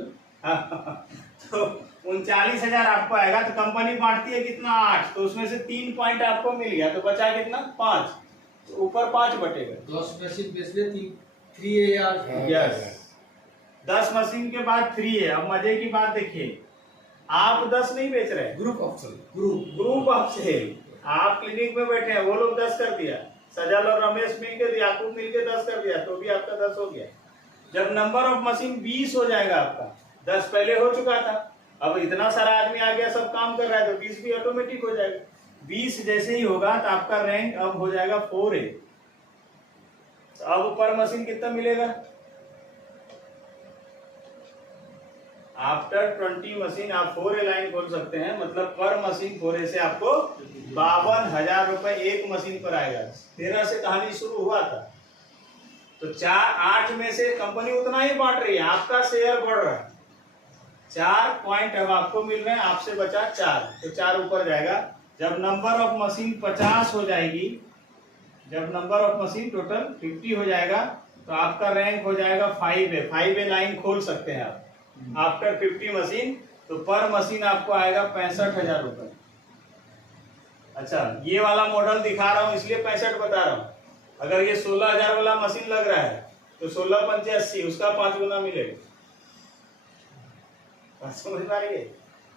तो 39,000 आपको आएगा। तो कंपनी बांटती है कितना, 8, तो उसमें से 3 पॉइंट आपको मिल गया, तो बचा कितना, 5, तो ऊपर 5 बटेगा। 10 मशीन बेच ले 3A यार। यस, 10 मशीन के बाद 3A। अब मजे की बात देखिए, आप 10 नहीं बेच रहे, ग्रुप ऑफ सेल, आप क्लिनिक में बैठे हैं, वो लोग 10 कर दिया, सजल और रमेश मिलकर, याकूब मिलकर 10 कर दिया, तो भी आपका 10 हो गया। जब नंबर ऑफ मशीन 20 हो जाएगा आपका, 10 पहले हो चुका था, अब इतना सारा आदमी आ गया, सब काम कर रहा है, तो 20 भी ऑटोमेटिक हो जाएगा। 20 जैसे ही होगा तो आपका रैंक अब हो जाएगा 4A। अब पर मशीन कितना मिलेगा, आफ्टर 20 मशीन आप 4A लाइन खोल सकते हैं। मतलब पर मशीन 4A से आपको 52,000 रुपए एक मशीन पर आएगा। 13 से कहानी शुरू हुआ था, तो 8 में से कंपनी उतना ही बांट रही है, आपका शेयर बढ़ रहा है। 4 पॉइंट अब आपको मिल रहे हैं, आपसे बचा 4, तो 4 ऊपर जाएगा। जब नंबर ऑफ मशीन 50 हो जाएगी, जब नंबर ऑफ मशीन टोटल 50 हो जाएगा, तो आपका रैंक हो जाएगा 5A। 5A लाइन खोल सकते हैं आप आफ्टर 50 मशीन, तो पर मशीन आपको आएगा 65,000 रुपए। अच्छा, ये वाला मॉडल दिखा रहा हूँ इसलिए 65 बता रहा हूँ। अगर ये 16,000 वाला मशीन लग रहा है तो 16 पंचे 80, उसका 5 गुना मिलेगा। समझ पा रही है।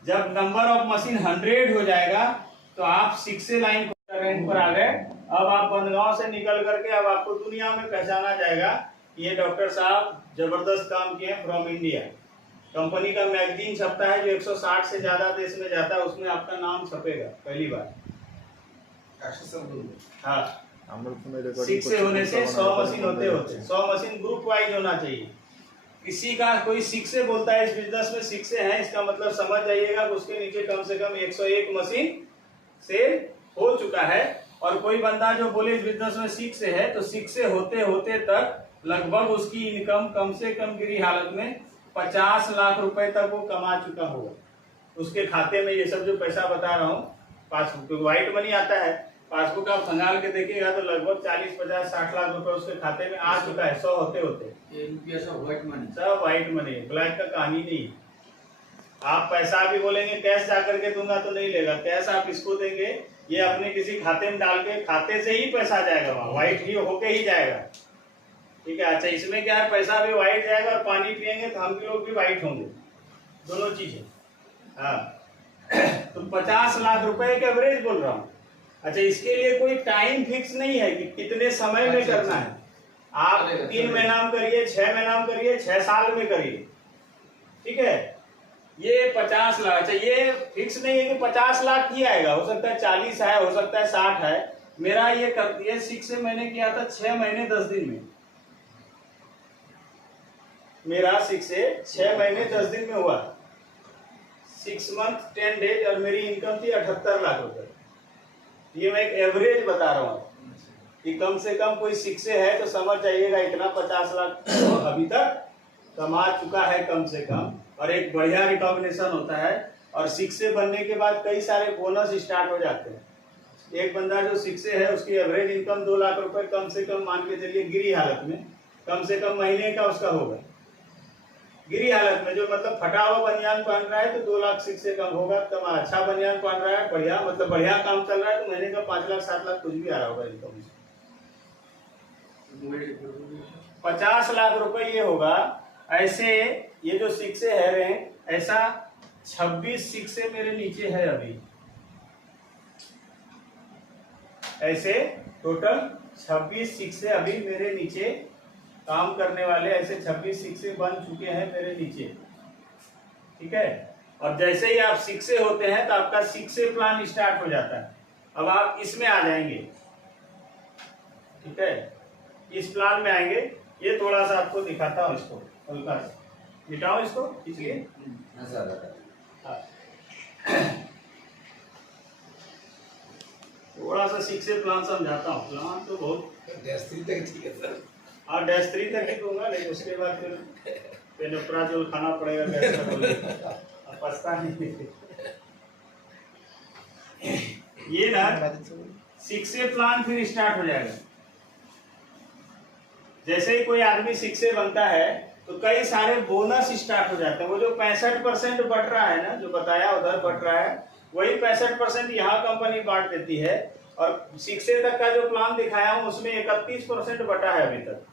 जब नंबर ऑफ मशीन 100 हो जाएगा तो आप 6A लाइन रैंक पर आ गए। अब आप बनगांव से निकल करके अब आपको दुनिया में पहचाना जाएगा, ये डॉक्टर साहब जबरदस्त काम किए फ्रॉम इंडिया। कंपनी का मैगजीन छपता है जो 160 से ज्यादा देश में जाता है, उसमें आपका नाम छपेगा पहली बार। हाँ, 6 होने से 100 मशीन होते 100 मशीन ग्रुप वाइज होना चाहिए। किसी का कोई 6 बोलता है इस बिजनेस में 6 है, इसका मतलब समझ जाइएगा कि उसके नीचे कम से कम 101 मशीन सेल हो चुका है। और कोई बंदा जो बोले इस बिजनेस में 6 है, तो 6 होते होते तक लगभग उसकी इनकम कम से कम गिरी हालत में 50 लाख रुपए तक वो कमा चुका होगा। उसके खाते में ये सब जो पैसा बता रहा हूँ, पासबुक व्हाइट मनी आता है, पासबुक आप खंगाल के देखिएगा तो लगभग 40, 50, 60 लाख रुपए उसके खाते में आ चुका है। 100 होते होते सब व्हाइट मनी, ब्लैक का कहानी नहीं। आप पैसा भी बोलेंगे कैश जाकर के दूंगा तो नहीं लेगा, कैश आप इसको देंगे, ये अपने किसी खाते में डाल के खाते से ही पैसा जाएगा, वहाँ व्हाइट ही होके ही जाएगा। ठीक है। अच्छा, इसमें क्या है, पैसा भी व्हाइट जाएगा और पानी पियेंगे तो हम लोग भी व्हाइट होंगे, दोनों चीजें। हाँ, तो 50 लाख रुपए के एवरेज बोल रहा हूँ। अच्छा, इसके लिए कोई टाइम फिक्स नहीं है कि कितने समय में करना है। आप 3 महीना में करिए, 6 महीना में करिए, 6 साल में करिए, ठीक है। ये 50 लाख, अच्छा ये फिक्स नहीं है कि 50 लाख ही आएगा, हो सकता है 40 है, हो सकता है 60 है। मेरा ये कर दिए 6 से मैंने किया था 6 महीने 10 दिन में, मेरा 6 से 6 महीने 10 दिन में हुआ, 6 मंथ 10 डेज, और मेरी इनकम थी 78 लाख रुपए। ये मैं एक एवरेज बता रहा हूँ, कि कम से कम कोई शिक्षे है तो समझ जाइएगा इतना 50 लाख अभी तक कमा चुका है कम से कम, और एक बढ़िया रिकॉग्निशन होता है। और शिक्षे बनने के बाद कई सारे बोनस स्टार्ट हो जाते हैं। एक बंदा जो शिक्षे है उसकी एवरेज इनकम 2 लाख रुपए कम से कम मान के चलिए गिरी हालत में, कम से कम महीने का उसका होगा। गिरी हालत में जो मतलब फटा हुआ बनियान पहन रहा है तो 2 लाख शिक्षे कम होगा। कम अच्छा बनियान पहन रहा है, बढ़िया मतलब बढ़िया काम चल रहा है तो महीने का 5 लाख 7 लाख कुछ भी आ रहा होगा इनकम। 50 लाख रुपए ये होगा। ऐसे ये जो शिक्षे है रैंक, ऐसा 26 शिक्षे मेरे नीचे है अभी। ऐसे टोटल 26 शिक्षे अभी मेरे नीचे काम करने वाले, ऐसे 26 शिक्षे बन चुके हैं मेरे नीचे। ठीक है। और जैसे ही आप शिक्षे होते हैं तो आपका शिक्षे प्लान स्टार्ट हो जाता है। अब आप इसमें आ जाएंगे। ठीक है, इस प्लान में आएंगे। ये थोड़ा सा आपको दिखाता हूँ, इसको हल्का सा मिटाओ इसको, इसलिए थोड़ा सा शिक्षे प्लान समझाता हूँ। प्लान तो बहुत -3 तक ठीक है सर। हाँ, -3 तक ही दूंगा, लेकिन उसके बाद फिर पेनोप्राजोल खाना पड़ेगा, गैस का गोली। पछता नहीं। ये ना शिक्षे प्लान फिर स्टार्ट हो जाएगा। जैसे ही कोई आदमी शिक्षे बनता है तो कई सारे बोनस स्टार्ट हो जाते हैं। वो जो 65% बट रहा है ना, जो बताया उधर बट रहा है, वही 65% यहाँ कंपनी बांट देती है। और शिक्षे तक का जो प्लान दिखाया हूँ उसमें 31% बटा है अभी तक।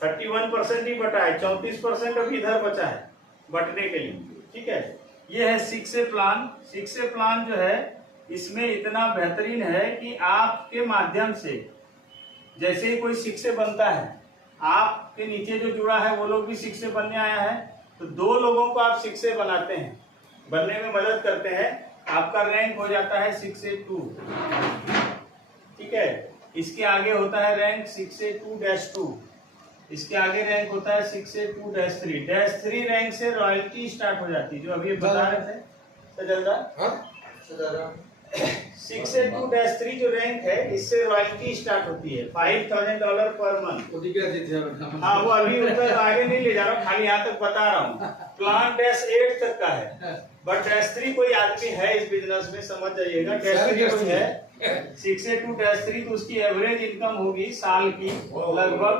31% ही बटा है, 34% अभी इधर बचा है बटने के लिए। ठीक है, ये है शिक्षे प्लान। शिक्षे प्लान जो है इसमें इतना बेहतरीन है कि आपके माध्यम से जैसे ही कोई शिक्षे बनता है, आपके नीचे जो जुड़ा है वो लोग भी शिक्षे बनने आया है, तो 2 लोगों को आप शिक्षे बनाते हैं, बनने में मदद करते हैं। आपका रैंक हो जाता है 6A2। ठीक है, इसके आगे होता है रैंक 6A2-2। इसके आगे रैंक होता है 6A2-3। -3 रैंक से रॉयल्टी स्टार्ट हो जाती है, जो अभी बता रहे थे सजलदा। 6A2-3 जो रैंक है, इससे रॉयल्टी स्टार्ट होती है $5,000 पर मंथ। हाँ, वो अभी उधर आगे नहीं ले जा रहा हूँ, खाली यहाँ तक बता रहा हूँ। प्लान -8 तक का है, बट -3 कोई आदमी है इस बिजनेस में, समझ जाइएगा। -3 कोई है 6A2-3, तो उसकी एवरेज इनकम होगी साल की लगभग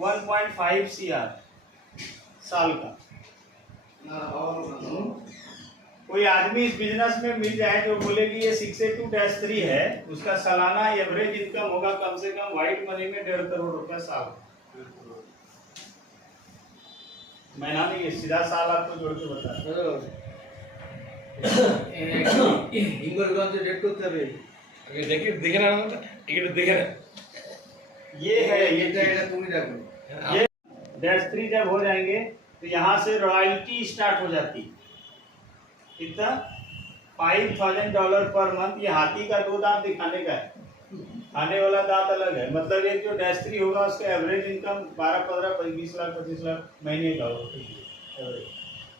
1.5 CR साल का। कोई आदमी इस बिजनेस में मिल जाए जो बोले कि ये 6A2-3 है, उसका सालाना एवरेज इनकम होगा कम से कम व्हाइट मनी में 1.5 करोड़ रुपए साल। महीना नहीं है, सीधा साल आपको जोड़ के बता। দেখে না এটা দেখে না ये है, ये -3 जब हो जाएंगे तो यहाँ से रॉयल्टी स्टार्ट हो जाती। कितना? $5,000 पर मंथ। ये हाथी का 2 दांत दिखाने का है, खाने वाला दांत अलग है। मतलब एक जो -3 होगा उसका एवरेज इनकम 12, 15, 20 लाख 25 लाख महीने का होगा।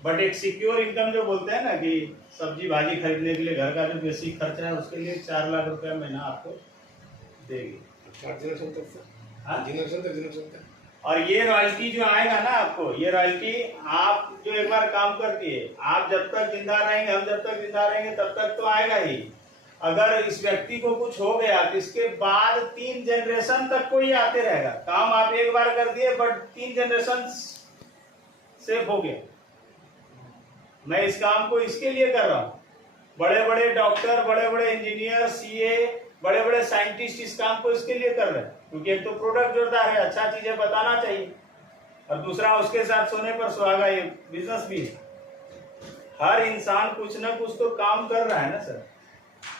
बट एक सिक्योर इनकम जो बोलते हैं ना, कि सब्जी भाजी खरीदने के लिए घर का जो बेसिक खर्चा है उसके लिए 4 लाख रुपया महीना आपको देगी। हाँ? और ये रॉयल्टी जो आएगा ना आपको, ये रॉयल्टी आप जो एक बार काम करती है, आप जब तक जिंदा रहेंगे, हम जब तक जिंदा रहेंगे तब तक तो आएगा ही। अगर इस व्यक्ति को कुछ हो गया तो इसके बाद 3 जनरेशन तक कोई आते रहेगा। काम आप एक बार कर दिए, बट 3 जनरेशन सेफ हो गया। मैं इस काम को इसके लिए कर रहा हूँ। बड़े बड़े डॉक्टर, बड़े बड़े इंजीनियर, CA, बड़े बड़े साइंटिस्ट इस काम को इसके लिए कर रहे हैं, क्योंकि एक तो प्रोडक्ट जोड़दार है, अच्छा चीजें बताना चाहिए, और दूसरा उसके साथ सोने पर सुहागा ये बिजनेस भी है। हर इंसान कुछ ना कुछ तो काम कर रहा है ना सर,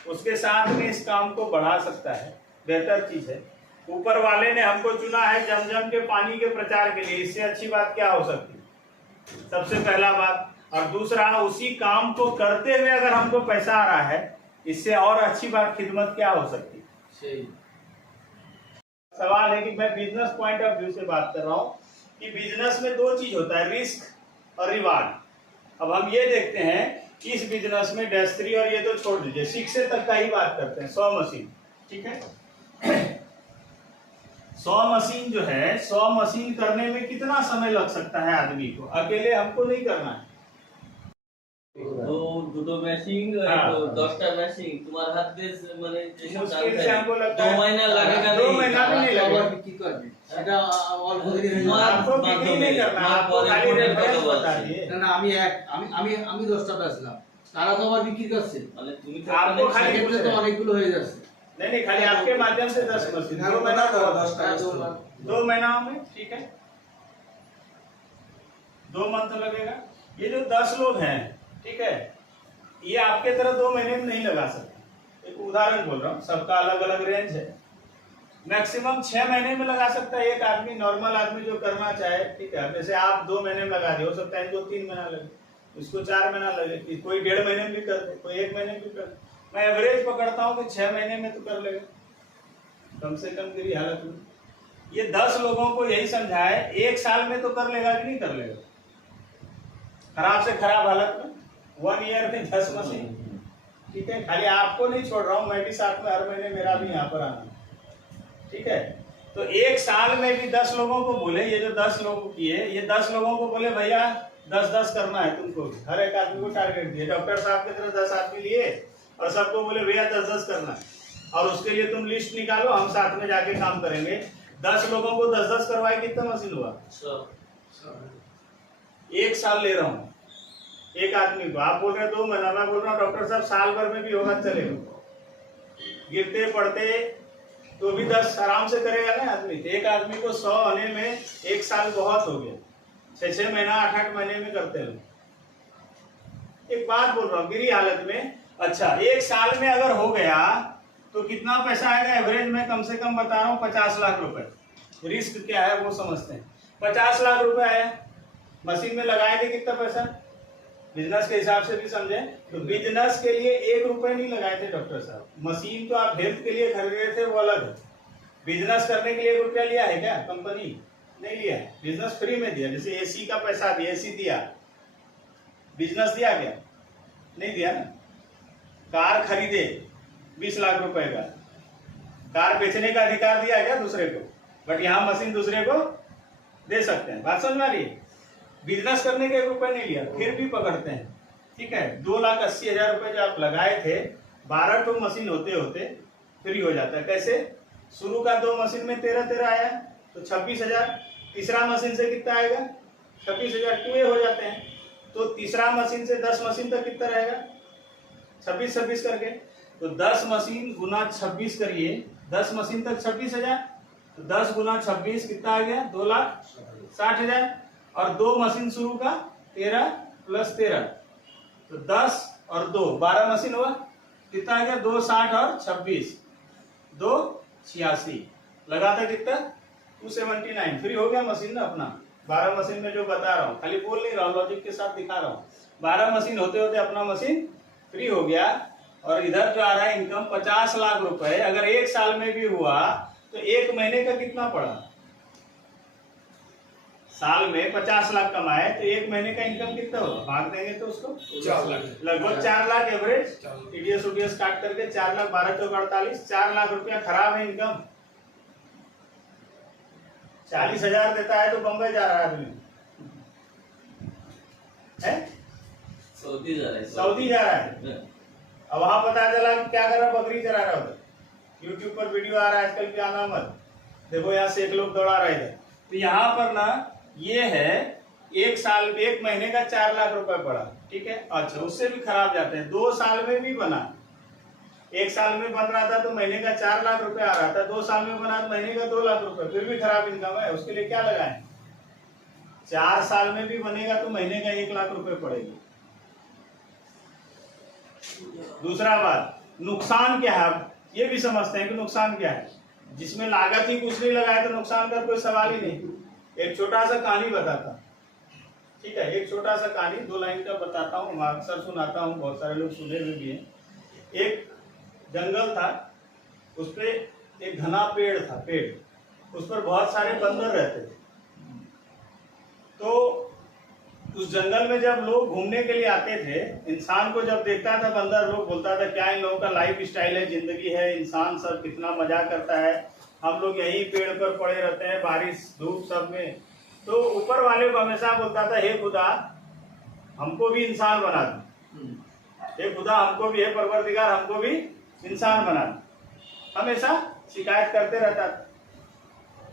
उसके साथ में इस काम को बढ़ा सकता है, बेहतर चीज है। ऊपर वाले ने हमको चुना है जमजम के पानी के प्रचार के लिए, इससे अच्छी बात क्या हो सकती है? सबसे पहला बात। और दूसरा, उसी काम को करते हुए अगर हमको पैसा आ रहा है, इससे और अच्छी बात खिदमत क्या हो सकती है? सवाल है कि मैं बिजनेस पॉइंट ऑफ व्यू से बात कर रहा हूँ कि बिजनेस में 2 चीज होता है, रिस्क और रिवार्ड। अब हम ये देखते हैं इस बिजनेस में -3 और ये तो छोड़ दीजिए, 6 तक का ही बात करते हैं। 100 मशीन, ठीक है। 100 मशीन जो है, 100 मशीन करने में कितना समय लग सकता है आदमी को? अकेले हमको नहीं करना है। দুটো মেশিন हाँ। 10টা মেশিন তোমার হাত দিয়ে মানে যেসব मुश्किल কাজ से हमको लगता है 2 महीना लगेगा 2 नहीं। महीना भी नहीं আবার लगेगा। বিক্রি করবে সেটা অল্প দিনে হয়ে তোমার যাবে। आपको बिक्री नहीं करना, आपको खाली रेफरेंस बता दिए। না না আমি এক আমি 10টা বেচলাম, তারা তো আবার বিক্রি করছে, মানে তুমি आपको खाली সেক্ষেত্রে তো অনেকগুলো হয়ে যাচ্ছে। नहीं, खाली आपके माध्यम से 10 मशीन, 2 महीना तो 2 महीनाओं में, ठीक है। 2 मंथ लगेगा। ये जो 10 लोग हैं, ठीक है, ये आपके तरह 2 महीने में नहीं लगा सकते। एक उदाहरण बोल रहा हूँ, सबका अलग अलग रेंज है। मैक्सिमम 6 महीने में लगा सकता है एक आदमी, नॉर्मल आदमी जो करना चाहे, ठीक है। जैसे आप 2 महीने में लगा दे, हो सकता है इनको 3 महीना लगे, इसको 4 महीना लगे, कोई 1.5 महीने में भी कर दे, कोई 1 महीने में भी कर दे। मैं एवरेज पकड़ता हूँ कि 6 महीने में तो कर लेगा कम से कम मेरी हालत में। ये 10 लोगों को यही समझाए, 1 साल में तो कर लेगा कि नहीं कर लेगा? खराब से खराब हालत में 1 ईयर में 10 मशीन, ठीक है। खाली आपको नहीं छोड़ रहा हूँ, मैं भी साथ में हर महीने मेरा भी यहाँ पर आना, ठीक है। तो 1 साल में भी 10 लोगों को बोले, ये जो 10 लोग किए, ये 10 लोगों को बोले भैया 10-10 करना है तुमको, हर एक आदमी को टारगेट दिए। डॉक्टर साहब की तरह 10 आदमी लिए और सबको बोले भैया 10-10 करना है, और उसके लिए तुम लिस्ट निकालो, हम साथ में जाके काम करेंगे। 10 लोगों को 10-10 करवाए, कितना मशीन हुआ? 1 साल ले रहा हूँ एक आदमी को। आप बोल रहे 2 महीना, मैं बोल रहा हूँ डॉक्टर साहब साल भर में भी होगा चलेगा। गिरते पड़ते तो भी 10 आराम से करेगा ना आदमी। तो एक आदमी को 100 आने में 1 साल बहुत हो गया, 6-6 महीना 8-8 महीने में करते लोग। एक बात बोल रहा हूँ गिरी हालत में। अच्छा, 1 साल में अगर हो गया तो कितना पैसा आएगा एवरेज में? कम से कम बता रहा हूँ 50 लाख रुपए। रिस्क क्या है वो समझते हैं। 50 लाख रुपए आया, मशीन में लगाए थे कितना पैसा? बिजनेस के हिसाब से भी समझे तो बिजनेस के लिए 1 रुपए नहीं लगाए थे डॉक्टर साहब। मशीन तो आप हेल्थ के लिए खरीद रहे थे, वो अलग है। बिजनेस करने के लिए 1 रुपया लिया है क्या कंपनी? नहीं लिया है। बिजनेस फ्री में दिया। जैसे एसी का पैसा दिया, एसी दिया, बिजनेस दिया क्या? नहीं दिया ना। कार खरीदे 20 लाख रुपए का, कार बेचने का अधिकार दिया क्या दूसरे को? बट यहाँ मशीन दूसरे को दे सकते हैं। बात समझ में आ रही है? बिजनेस करने के 1 रुपए नहीं लिया, फिर भी पकड़ते हैं, ठीक है। 2,80,000 रुपए जो आप लगाए थे, 12 टो मशीन होते होते फ्री हो जाता है। कैसे? शुरू का 2 मशीन में 13 आया तो 26,000, तीसरा मशीन से कितना आएगा? 26,000, 2 हो जाते हैं। तो तीसरा मशीन से 10 मशीन तक कितना रहेगा? 26 करके, तो 10 मशीन गुना 26 करिए, 10 मशीन तक 26,000, तो 10 गुना 26 कितना आ गया? 2,60,000। और 2 मशीन शुरू का 13 + 13, तो 10 और 2 12 मशीन हुआ, कितना आ गया? 2,60 और 26, 2,86। लगाता कितना? 279। फ्री हो गया मशीन ना अपना। 12 मशीन में जो बता रहा हूँ, खाली बोल नहीं रहा हूँ, लॉजिक के साथ दिखा रहा हूँ। 12 मशीन होते होते अपना मशीन फ्री हो गया। और इधर जो आ रहा है इनकम 50 लाख रुपए, अगर 1 साल में भी हुआ तो 1 महीने का कितना पड़ा? साल में 50 लाख कमाए तो 1 महीने का इनकम कितना होगा? भाग देंगे तो उसको 4 लाख, लगभग 4 लाख एवरेज, टीडीएस उडीएस काट करके 4 लाख, 12 चौक 48, 4 लाख रुपया खराब है इनकम। 40,000 देता है तो बम्बई जा रहा है आदमी, है? सऊदी जा रहा है, सऊदी जा रहा है। अब वहां पता चला कि क्या कर रहा? बकरी चरा रहा उधर। यूट्यूब पर वीडियो आ रहा है आजकल, क्या नाम है, देखो यहाँ से 1 लोग दौड़ा रहे थे। तो यहाँ पर ना ये है 1 साल 1 महीने का 4 लाख रुपए पड़ा, ठीक है। अच्छा, उससे भी खराब जाते हैं। 2 साल में भी बना, 1 साल में बन रहा था तो महीने का 4 लाख रुपए आ रहा था, 2 साल में बना तो महीने का 2 लाख रुपए, फिर भी खराब इनकम है। उसके लिए क्या लगाएं? 4 साल में भी बनेगा तो महीने का 1 लाख रुपए पड़ेगी। दूसरा बात, नुकसान क्या है? ये भी समझते हैं कि नुकसान क्या है। जिसमें लागत ही कुछ नहीं लगाए तो नुकसान का कोई सवाल ही नहीं। एक छोटा सा कहानी बताता, ठीक है, एक छोटा सा कहानी 2 लाइन का बताता हूँ, मैं अक्सर सुनाता हूँ, बहुत सारे लोग सुने हुए भी हैं। एक जंगल था, उस पे एक घना पेड़ था, पेड़, उस पर बहुत सारे बंदर रहते थे। तो उस जंगल में जब लोग घूमने के लिए आते थे, इंसान को जब देखता था बंदर, लोग बोलता था क्या इन लोगों का लाइफ स्टाइल है, जिंदगी है, इंसान सब कितना मजा करता है, हम लोग यही पेड़ पर पड़े रहते हैं बारिश धूप सब में। तो ऊपर वाले को हमेशा बोलता था हे खुदा हमको भी इंसान बना दो, हे खुदा हमको भी, हे परवरदिगार हमको भी इंसान बना दो, हमेशा शिकायत करते रहता था।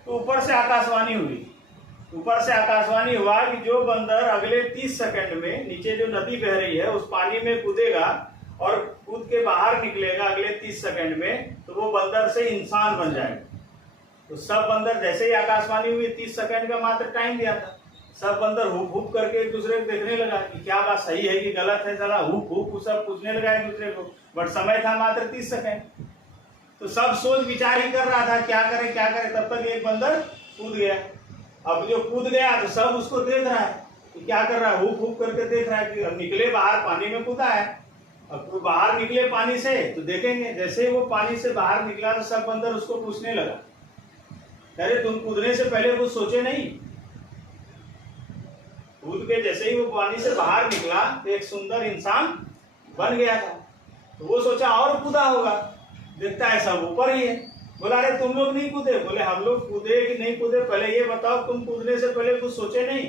तो ऊपर से आकाशवाणी हुई, ऊपर से आकाशवाणी हुआ कि जो बंदर अगले 30 सेकंड में नीचे जो नदी बह रही है उस पानी में कूदेगा और कूद के बाहर निकलेगा अगले 30 सेकंड में, तो वो बंदर से इंसान बन जाएगा। तो सब बंदर, जैसे ही आकाशवाणी हुई 30 सेकंड का मात्र टाइम दिया था, सब बंदर हुप हुप करके एक दूसरे को देखने लगा कि क्या बात सही है कि गलत है, चला हुप हुप सब पूछने लगा एक दूसरे को, बट समय था मात्र 30 सेकंड। तो सब सोच विचार ही कर रहा था क्या करे क्या करे, तब तक एक बंदर कूद गया। अब जो कूद गया तो सब उसको देख रहा है कि क्या कर रहा है, हुप हुप करके देख रहा है कि अब निकले बाहर, पानी में कूदा है, अब वो बाहर निकले पानी से तो देखेंगे। जैसे ही वो पानी से बाहर निकला तो सब बंदर उसको पूछने लगा, अरे तुम कूदने से पहले कुछ सोचे नहीं? कूद के जैसे ही वो पानी से बाहर निकला तो एक सुंदर इंसान बन गया था। तो वो सोचा और कूदा होगा, देखता है सब ऊपर ही है। बोला अरे तुम लोग नहीं कूदे? बोले हम लोग कूदे कि नहीं कूदे पहले ये बताओ, तुम कूदने से पहले कुछ सोचे नहीं?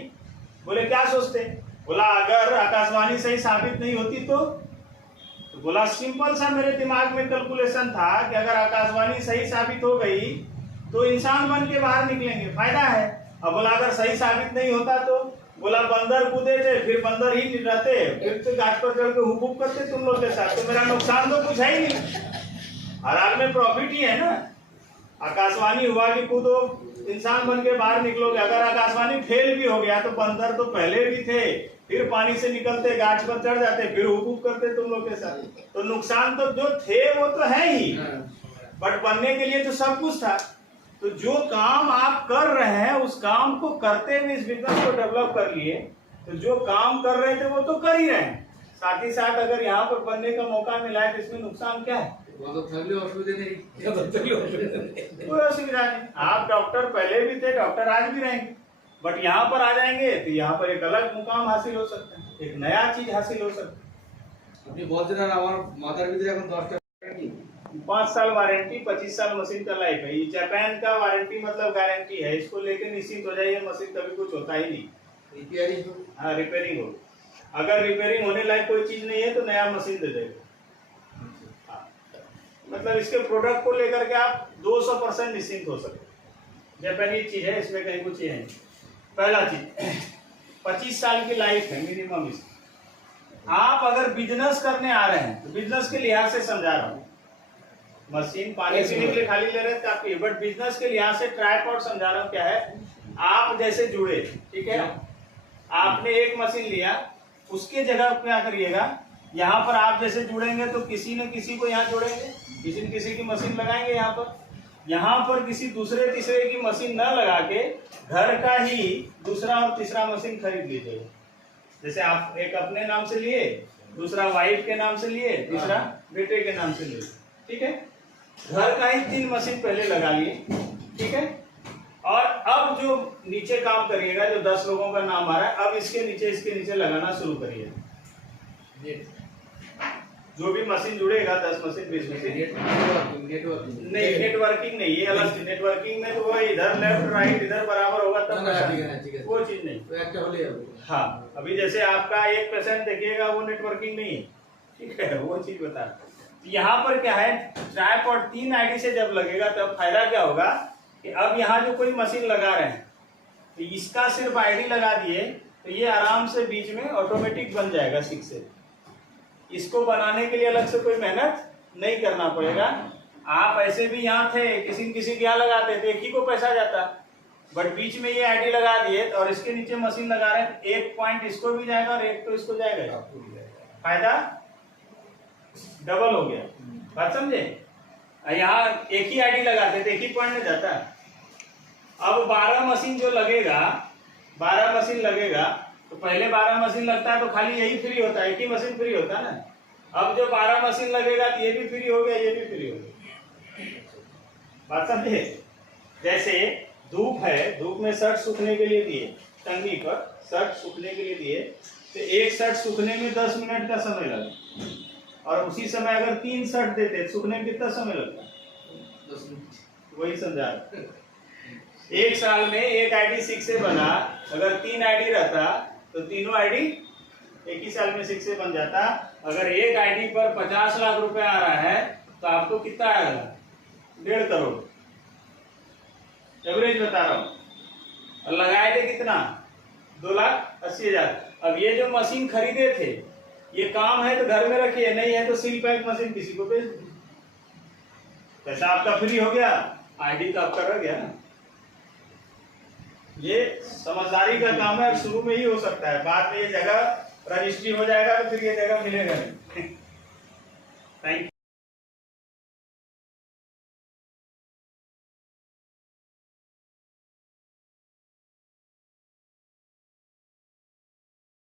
बोले क्या सोचते? बोला अगर आकाशवाणी सही साबित नहीं होती तो बोला सिंपल सा मेरे दिमाग में कैलकुलेशन था कि अगर आकाशवाणी सही साबित हो गई तो इंसान बन के बाहर निकलेंगे, फायदा है। अब बोला अगर सही साबित नहीं होता तो बोला बंदर कूदे थे, फिर बंदर ही रहते, फिर तो गाछ पर चढ़ के हुप हुप करते तुम लोग के साथ, तो मेरा नुकसान तो कुछ है ही नहीं, हर हाल में प्रॉफिट ही है ना। आकाशवाणी हुआ कि कूदो इंसान बन के बाहर निकलोगे, अगर आकाशवाणी फेल भी हो गया तो बंदर तो पहले भी थे, फिर पानी से निकलते गाछ पर चढ़ जाते, फिर हुप हुप करते तुम लोग के साथ, तो नुकसान तो जो थे वो तो है ही, बट बनने के लिए तो सब कुछ था। तो जो काम आप कर रहे हैं उस काम को करते हुए इस बिजनेस को डेवलप कर लिए, तो जो काम कर रहे थे वो तो कर ही रहे हैं, साथ ही साथ अगर यहाँ पर बनने का मौका मिला है तो इसमें नुकसान क्या है? कोई असुविधा नहीं। आप डॉक्टर पहले भी थे, डॉक्टर आज भी रहेंगे, बट यहाँ पर आ जाएंगे तो यहाँ पर एक अलग मुकाम हासिल हो सकता है, एक नया चीज हासिल हो सकता है। আপনি বলছিলেন আমার মাথার ভিতরে এখন 10টা 5 साल वारंटी, 25 साल मशीन का लाइफ है। ये जापान का वारंटी मतलब गारंटी है, इसको लेकर निश्चिंत हो जाइए, मशीन कभी कुछ होता ही नहीं। रिपेयरिंग हाँ रिपेयरिंग हो, अगर रिपेयरिंग होने लायक कोई चीज नहीं है तो नया मशीन दे देगा। मतलब इसके प्रोडक्ट को लेकर के आप 200% निश्चिंत हो सकते हैं। जापानीज चीज है, इसमें कहीं कुछ है नहीं। पहला चीज 25 साल की लाइफ है मिनिमम इसकी। आप अगर बिजनेस करने आ रहे हैं तो बिजनेस के लिहाज से समझा रहा हूँ, मशीन पानी पीने के लिए खाली ले रहे हैं काफी, बट बिजनेस के लिहाज से ट्राइपॉड समझा रहा हूँ। क्या है, आप जैसे जुड़े, ठीक है, आपने एक मशीन लिया, उसके जगह क्या करिएगा, यहाँ पर आप जैसे जुड़ेंगे तो किसी न किसी को यहाँ जोड़ेंगे, किसी न किसी की मशीन लगाएंगे यहाँ पर किसी दूसरे तीसरे की मशीन न लगा के घर का ही दूसरा और तीसरा मशीन खरीद लीजिए। जैसे आप एक अपने नाम से लिए, दूसरा वाइफ के नाम से लिए, तीसरा बेटे के नाम से लिए, ठीक है। घर का ही 3 मशीन पहले लगा लिए, ठीक है। और अब जो नीचे काम करिएगा, जो 10 लोगों का नाम आ रहा है, अब इसके नीचे लगाना शुरू करिए। जो भी मशीन जुड़ेगा 10 मशीन 20 मशीन नहीं, नेटवर्किंग नहीं, ये अलग। नेटवर्किंग में तो वो इधर लेफ्ट राइट इधर बराबर होगा तब वो चीज नहीं। हाँ, अभी जैसे आपका एक पेशेंट देखिएगा वो नेटवर्किंग नहीं है, ठीक है, वो चीज बता। तो यहाँ पर क्या है, ट्राइपॉड 3 आईडी से जब लगेगा तब फायदा क्या होगा कि अब यहाँ जो कोई मशीन लगा रहे हैं तो इसका सिर्फ आईडी लगा दिए तो ये आराम से बीच में ऑटोमेटिक बन जाएगा 6 से। इसको बनाने के लिए अलग से कोई मेहनत नहीं करना पड़ेगा। आप ऐसे भी यहाँ थे, किसी न किसी के यहाँ लगाते थे, एक ही को पैसा जाता, बट बीच में ये आईडी लगा दिए और इसके नीचे मशीन लगा रहे हैं, 1 पॉइंट इसको भी जाएगा और 1 तो इसको जाएगा, फायदा डबल हो गया। बात समझे? यहाँ एक ही आईडी लगाते थे, एक ही पॉइंट में जाता। अब 12 मशीन जो लगेगा, 12 मशीन लगेगा तो पहले 12 मशीन लगता है तो खाली यही फ्री होता है, एक ही मशीन फ्री होता है ना। अब जो 12 मशीन लगेगा तो ये भी फ्री हो गया, ये भी फ्री हो गया। बात समझे? जैसे धूप है, धूप में शर्ट सूखने के लिए दिए, टंगी पर शर्ट सूखने के लिए दिए, तो एक शर्ट सूखने में 10 मिनट का समय लगा, और उसी समय अगर 3 शर्ट देते तो सूखने में कितना समय लगता? 10 मिनट। वही समझा। एक साल में एक आईडी 6 से बना, अगर 3 आईडी रहता तो तीनों आईडी एक ही साल में 6 से बन जाता। अगर एक आईडी पर 50 लाख रुपए आ रहा है तो आपको कितना आएगा? 1.5 करोड़ एवरेज बता रहा हूं। और लगाए थे कितना? 2,80,000। अब ये जो मशीन खरीदे थे, ये काम है तो घर में रखिए, नहीं है तो सील पैक मशीन किसी को बेच दो, पैसा आपका फ्री हो गया, आईडी तो आपका रह गया ना। ये समझदारी का काम है, शुरू में ही हो सकता है, बाद में ये जगह रजिस्ट्री हो जाएगा तो फिर ये जगह मिलेगा नहीं। Thank you.